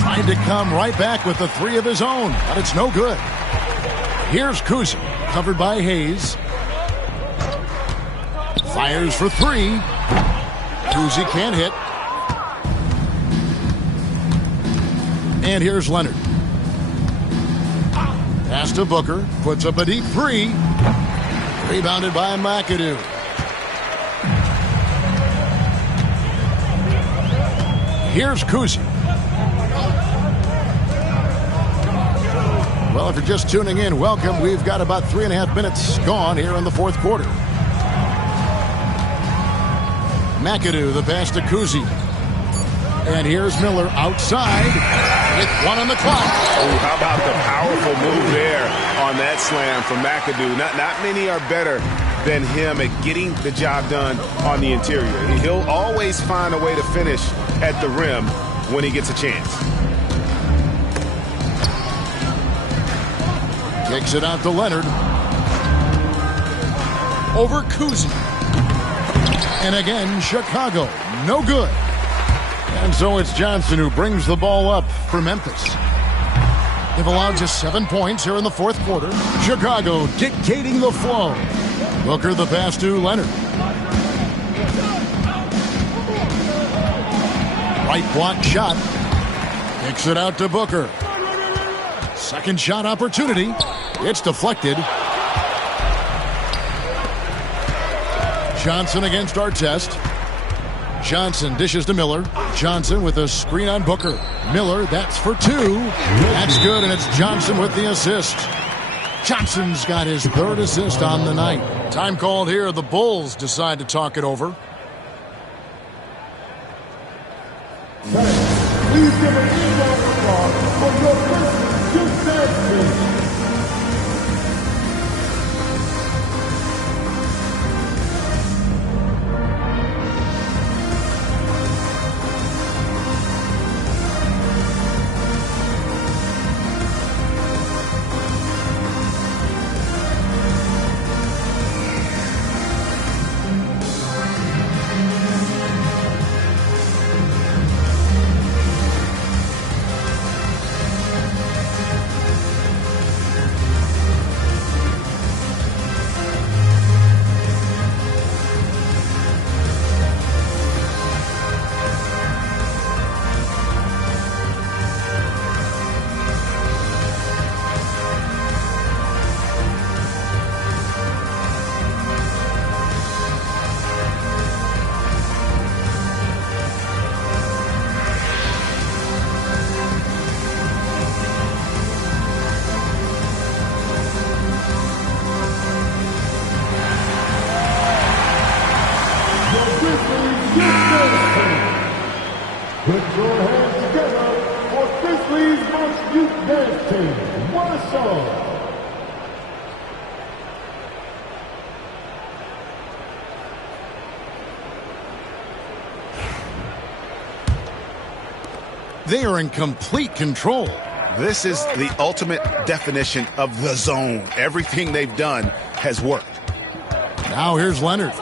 Trying to come right back with the 3 of his own, but it's no good. Here's Kuzi, covered by Hayes. Fires for 3. Kuzi can't hit. And here's Leonard. Pass to Booker. Puts up a deep 3. Rebounded by McAdoo. Here's Kuzi. Well, if you're just tuning in, welcome. We've got about 3.5 minutes gone here in the fourth quarter. McAdoo, the pass to Kuzi. And here's Miller outside with 1 on the clock. Oh, how about the powerful move there on that slam from McAdoo. Not many are better than him at getting the job done on the interior. He'll always find a way to finish at the rim when he gets a chance. Kicks it out to Leonard. Over Kuzi. And again, Chicago. No good. And so it's Johnson who brings the ball up for Memphis. They've allowed just 7 points here in the fourth quarter. Chicago dictating the flow. Booker the pass to Leonard. Right block shot. Kicks it out to Booker. Second shot opportunity. It's deflected. Johnson against Artest. Johnson dishes to Miller. Johnson with a screen on Booker. Miller, that's for 2. That's good, and it's Johnson with the assist. Johnson's got his 3rd assist on the night. Time called here. The Bulls decide to talk it over. Please give a big round of applause for your Christmas Juke Dance team. Put your hands together for Grizzlies Month Youth Dance Team. What a song! They are in complete control. This is the ultimate definition of the zone. Everything they've done has worked. Now here's Leonard.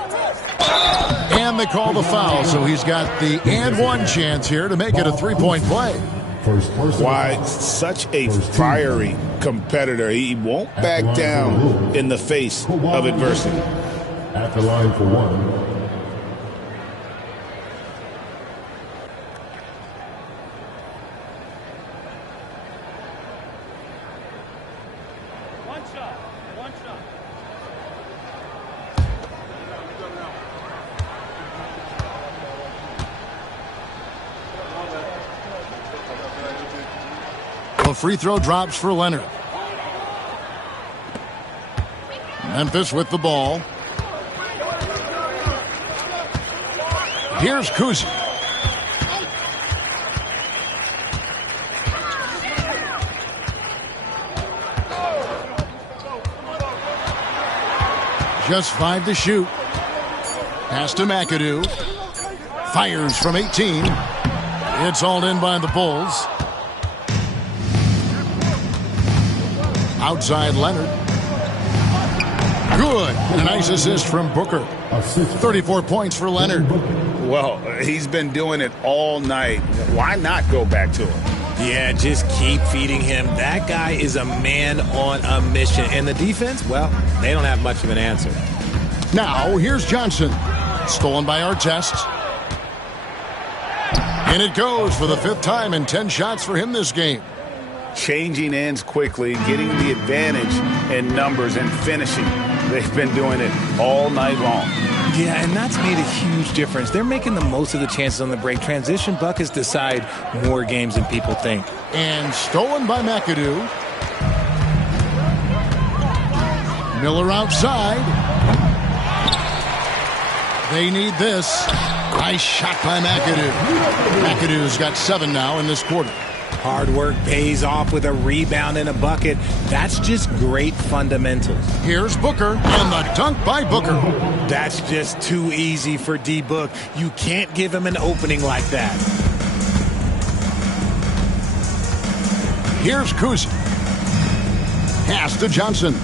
And they call the foul, so he's got the and one chance here to make it a three-point play. Why such a fiery competitor? He won't back down in the face of adversity. At the line for one. A free throw drops for Leonard. Memphis with the ball. Here's Kuzi. Just 5 to shoot. Pass to McAdoo. Fires from 18. It's hauled in by the Bulls. Outside Leonard. Good. A nice assist from Booker. 34 points for Leonard. Well, he's been doing it all night. Why not go back to him? Yeah, just keep feeding him. That guy is a man on a mission. And the defense, well, they don't have much of an answer. Now, here's Johnson. Stolen by Artest. And it goes for the 5th time in 10 shots for him this game. Changing ends quickly, getting the advantage in numbers and finishing. They've been doing it all night long. Yeah, and that's made a huge difference. They're making the most of the chances on the break. Transition buckets decide more games than people think. And stolen by McAdoo. Miller outside. They need this. Nice shot by McAdoo. McAdoo's got 7 now in this quarter. Hard work pays off with a rebound and a bucket. That's just great fundamentals. Here's Booker, and the dunk by Booker. That's just too easy for D-Book. You can't give him an opening like that. Here's Kuzi. Pass to Johnson.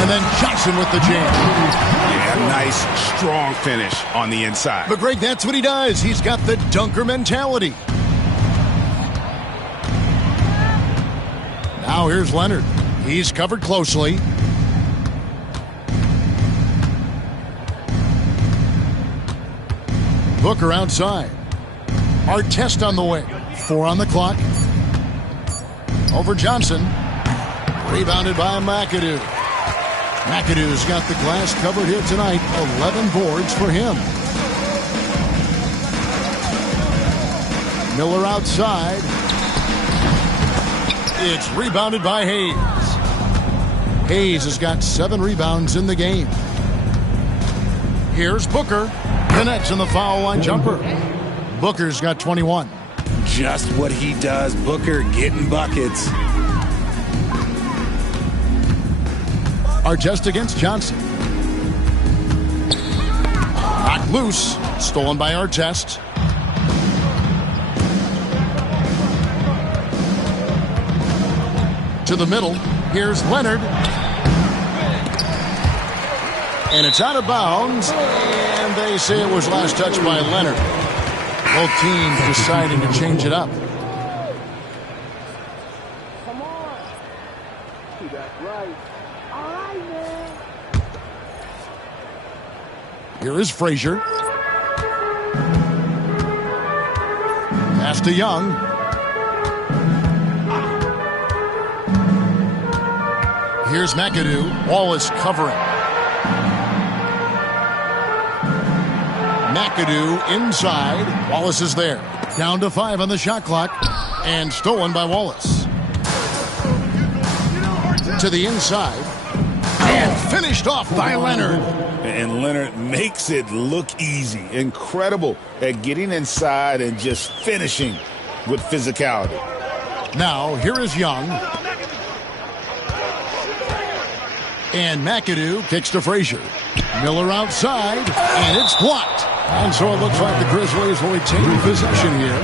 And then Johnson with the jam. Yeah, nice, strong finish on the inside. But, Greg, that's what he does. He's got the dunker mentality. Now here's Leonard. He's covered closely. Booker outside. Artest on the way. 4 on the clock. Over Johnson. Rebounded by McAdoo. McAdoo's got the glass covered here tonight. 11 boards for him. Miller outside. It's rebounded by Hayes. Hayes has got 7 rebounds in the game. Here's Booker. Connects on the foul line jumper. Booker's got 21. Just what he does. Booker getting buckets. Artest against Johnson. Knocked loose. Stolen by Artest. To the middle. Here's Leonard. And it's out of bounds. And they say it was last touched by Leonard. Both teams deciding to change it up. Come on. That's right. All right, man. Here is Frazier. Pass to Young. Here's McAdoo. Wallace covering. McAdoo inside. Wallace is there. Down to 5 on the shot clock. And stolen by Wallace. To the inside. And finished off by Leonard. And Leonard makes it look easy. Incredible at getting inside and just finishing with physicality. Now, here is Young. And McAdoo kicks to Frazier. Miller outside, and it's blocked. And so it looks like the Grizzlies will retain possession here.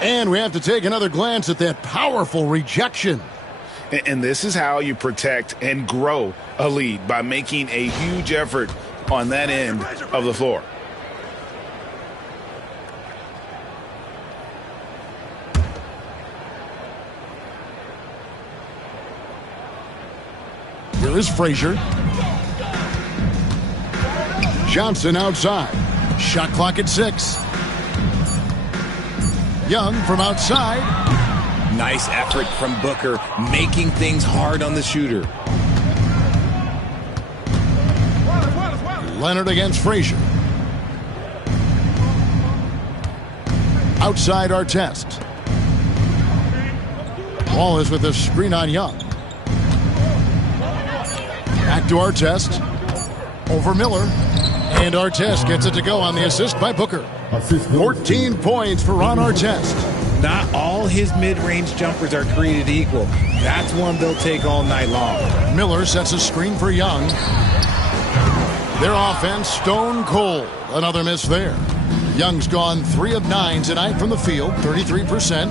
And we have to take another glance at that powerful rejection. And this is how you protect and grow a lead, by making a huge effort on that end of the floor. Here is Frazier. Johnson outside. Shot clock at 6. Young from outside. Nice effort from Booker, making things hard on the shooter. Leonard against Frazier. Outside Artest. Wallace with a screen on Young. Back to Artest. Over Miller. And Artest gets it to go on the assist by Booker. 14 points for Ron Artest. Not all his mid-range jumpers are created equal. That's one they'll take all night long. Miller sets a screen for Young. Their offense stone cold. Another miss there. Young's gone 3 of 9 tonight from the field, 33%.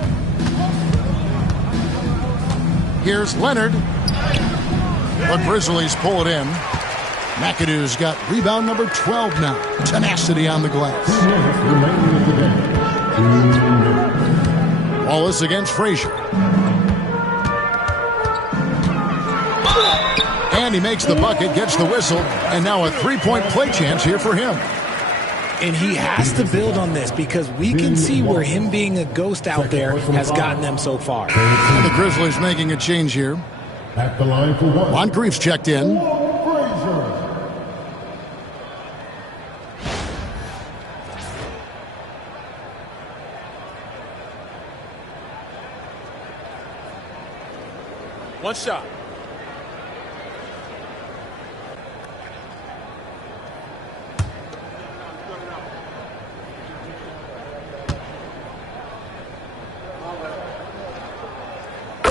Here's Leonard. The Grizzlies pull it in. McAdoo's got rebound number 12 now. Tenacity on the glass. Wallace against Frazier. And he makes the bucket, gets the whistle, and now a 3-point play chance here for him. And he has to build on this, because we can see where him being a ghost out there has gotten them so far. And the Grizzlies making a change here. At the line for one. Moncrief's checked in. One shot.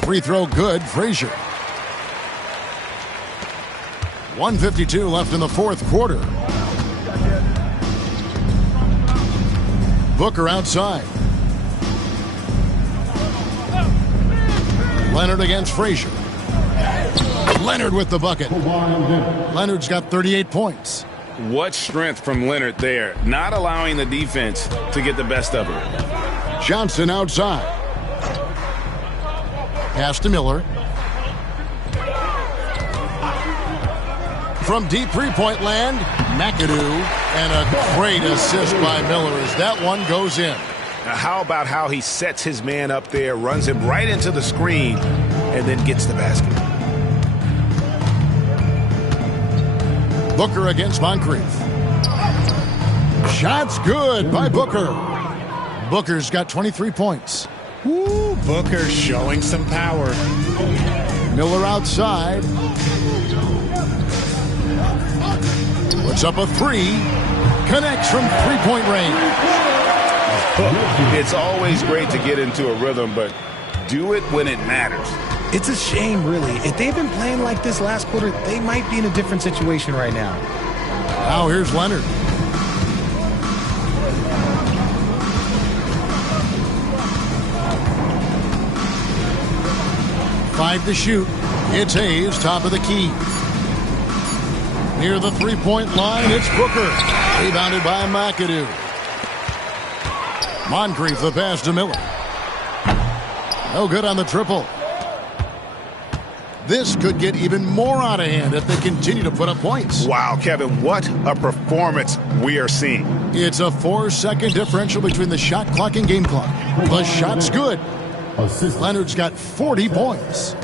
Free throw good, Frazier. 1:52 left in the fourth quarter. Booker outside. Leonard against Frazier. Leonard with the bucket. Leonard's got 38 points. What strength from Leonard there, not allowing the defense to get the best of it. Johnson outside. Pass to Miller. From deep three-point land, McAdoo, and a great assist by Miller as that one goes in. Now, how about how he sets his man up there, runs him right into the screen, and then gets the basket. Booker against Moncrief. Shots good by Booker. Booker's got 23 points. Woo, Booker showing some power. Miller outside. Puts up a 3. Connects from three-point range. It's always great to get into a rhythm, but do it when it matters. It's a shame, really. If they've been playing like this last quarter, they might be in a different situation right now. Now here's Leonard. Five to shoot. It's Hayes, top of the key. Near the three-point line, it's Booker. Rebounded by McAdoo. Moncrief the pass to Miller. No good on the triple. This could get even more out of hand if they continue to put up points. Wow, Kevin, what a performance we are seeing. It's a 4-second differential between the shot clock and game clock. The shot's good. Leonard's got 40 points.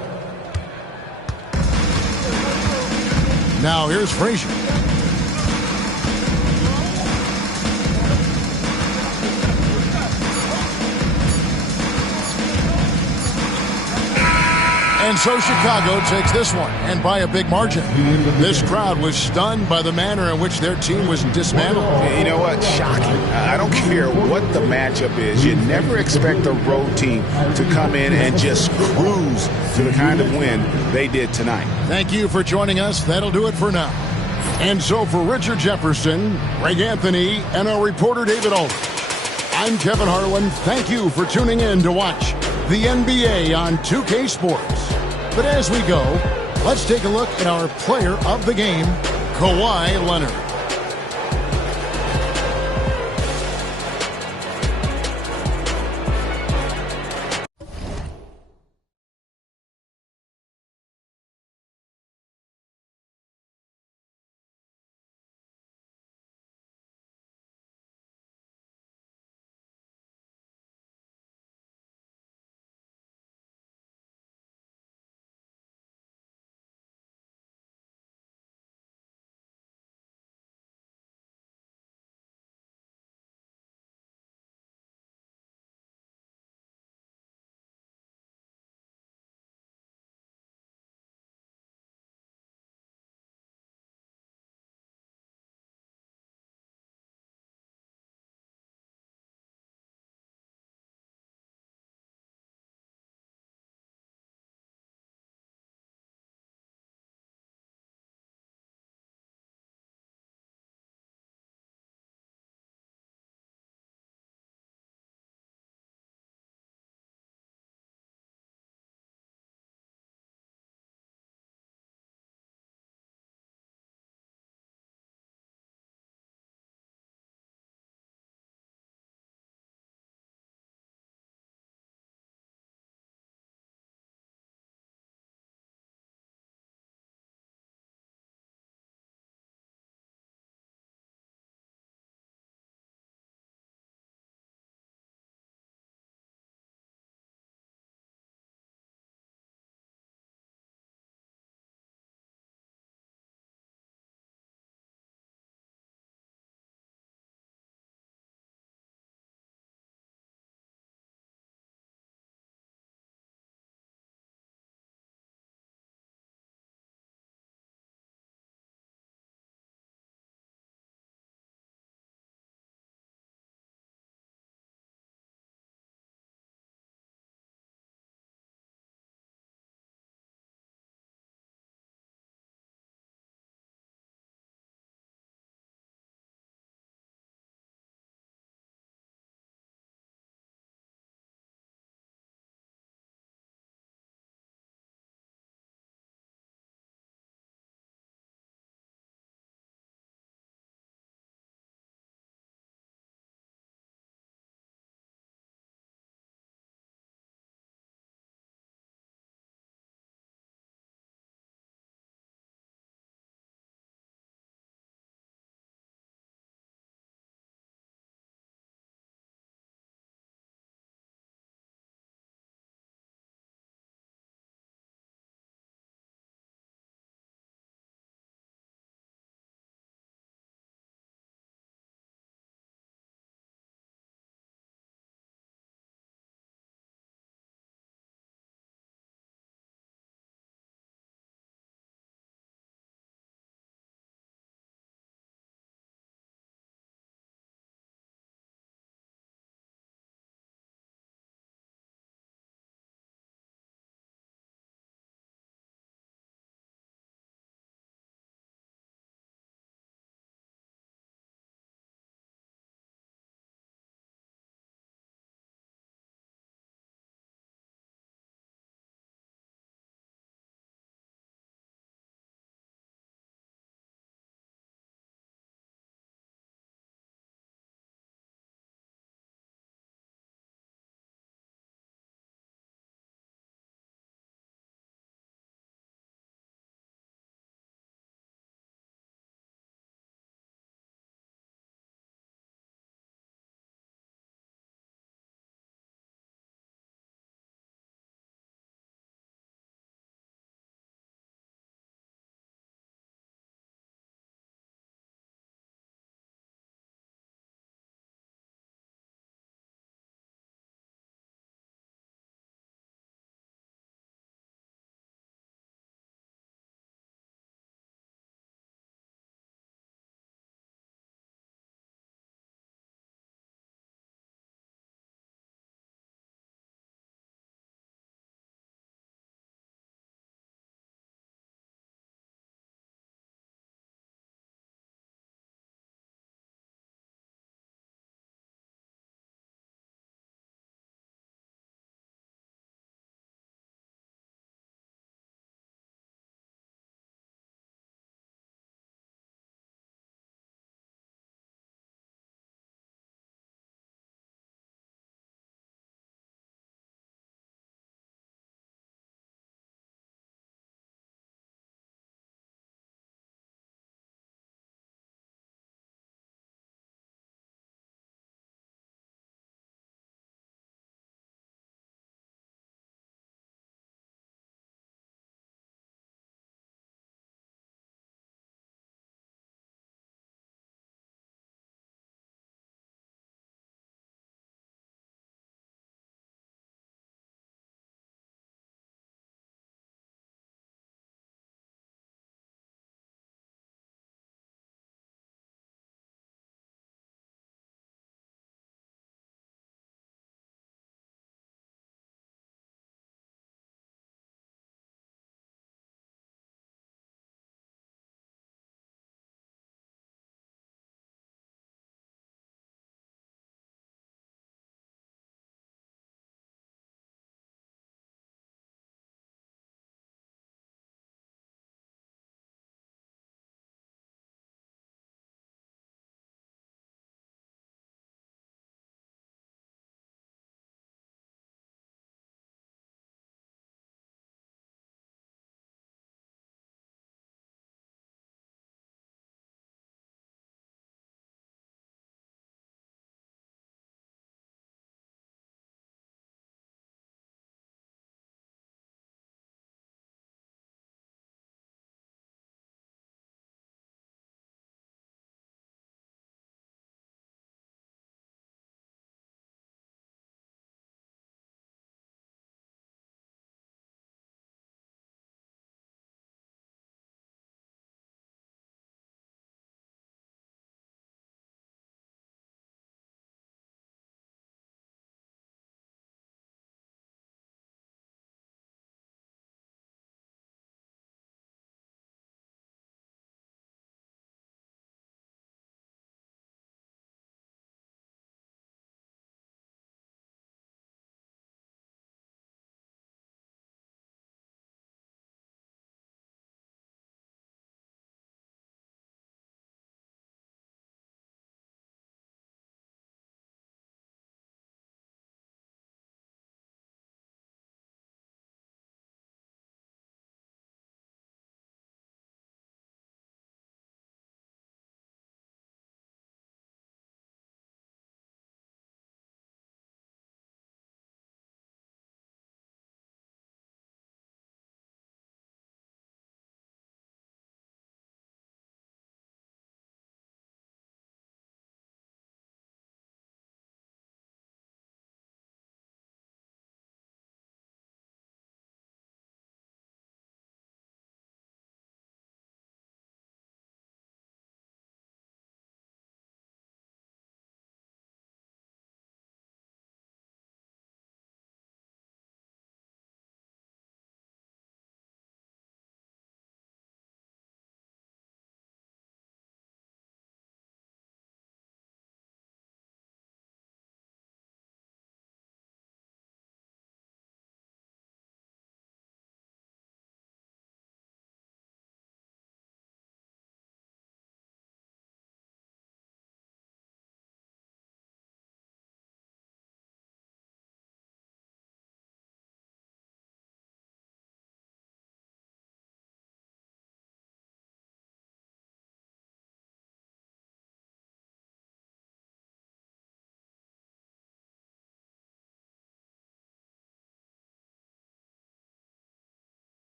Now here's Frazier. And so Chicago takes this one, and by a big margin. This crowd was stunned by the manner in which their team was dismantled. You know what? Shocking. I don't care what the matchup is. You never expect a road team to come in and just cruise to the kind of win they did tonight. Thank you for joining us. That'll do it for now. And so for Richard Jefferson, Greg Anthony, and our reporter David Aldridge, I'm Kevin Harlan. Thank you for tuning in to watch the NBA on 2K Sports. But as we go, let's take a look at our player of the game, Kawhi Leonard.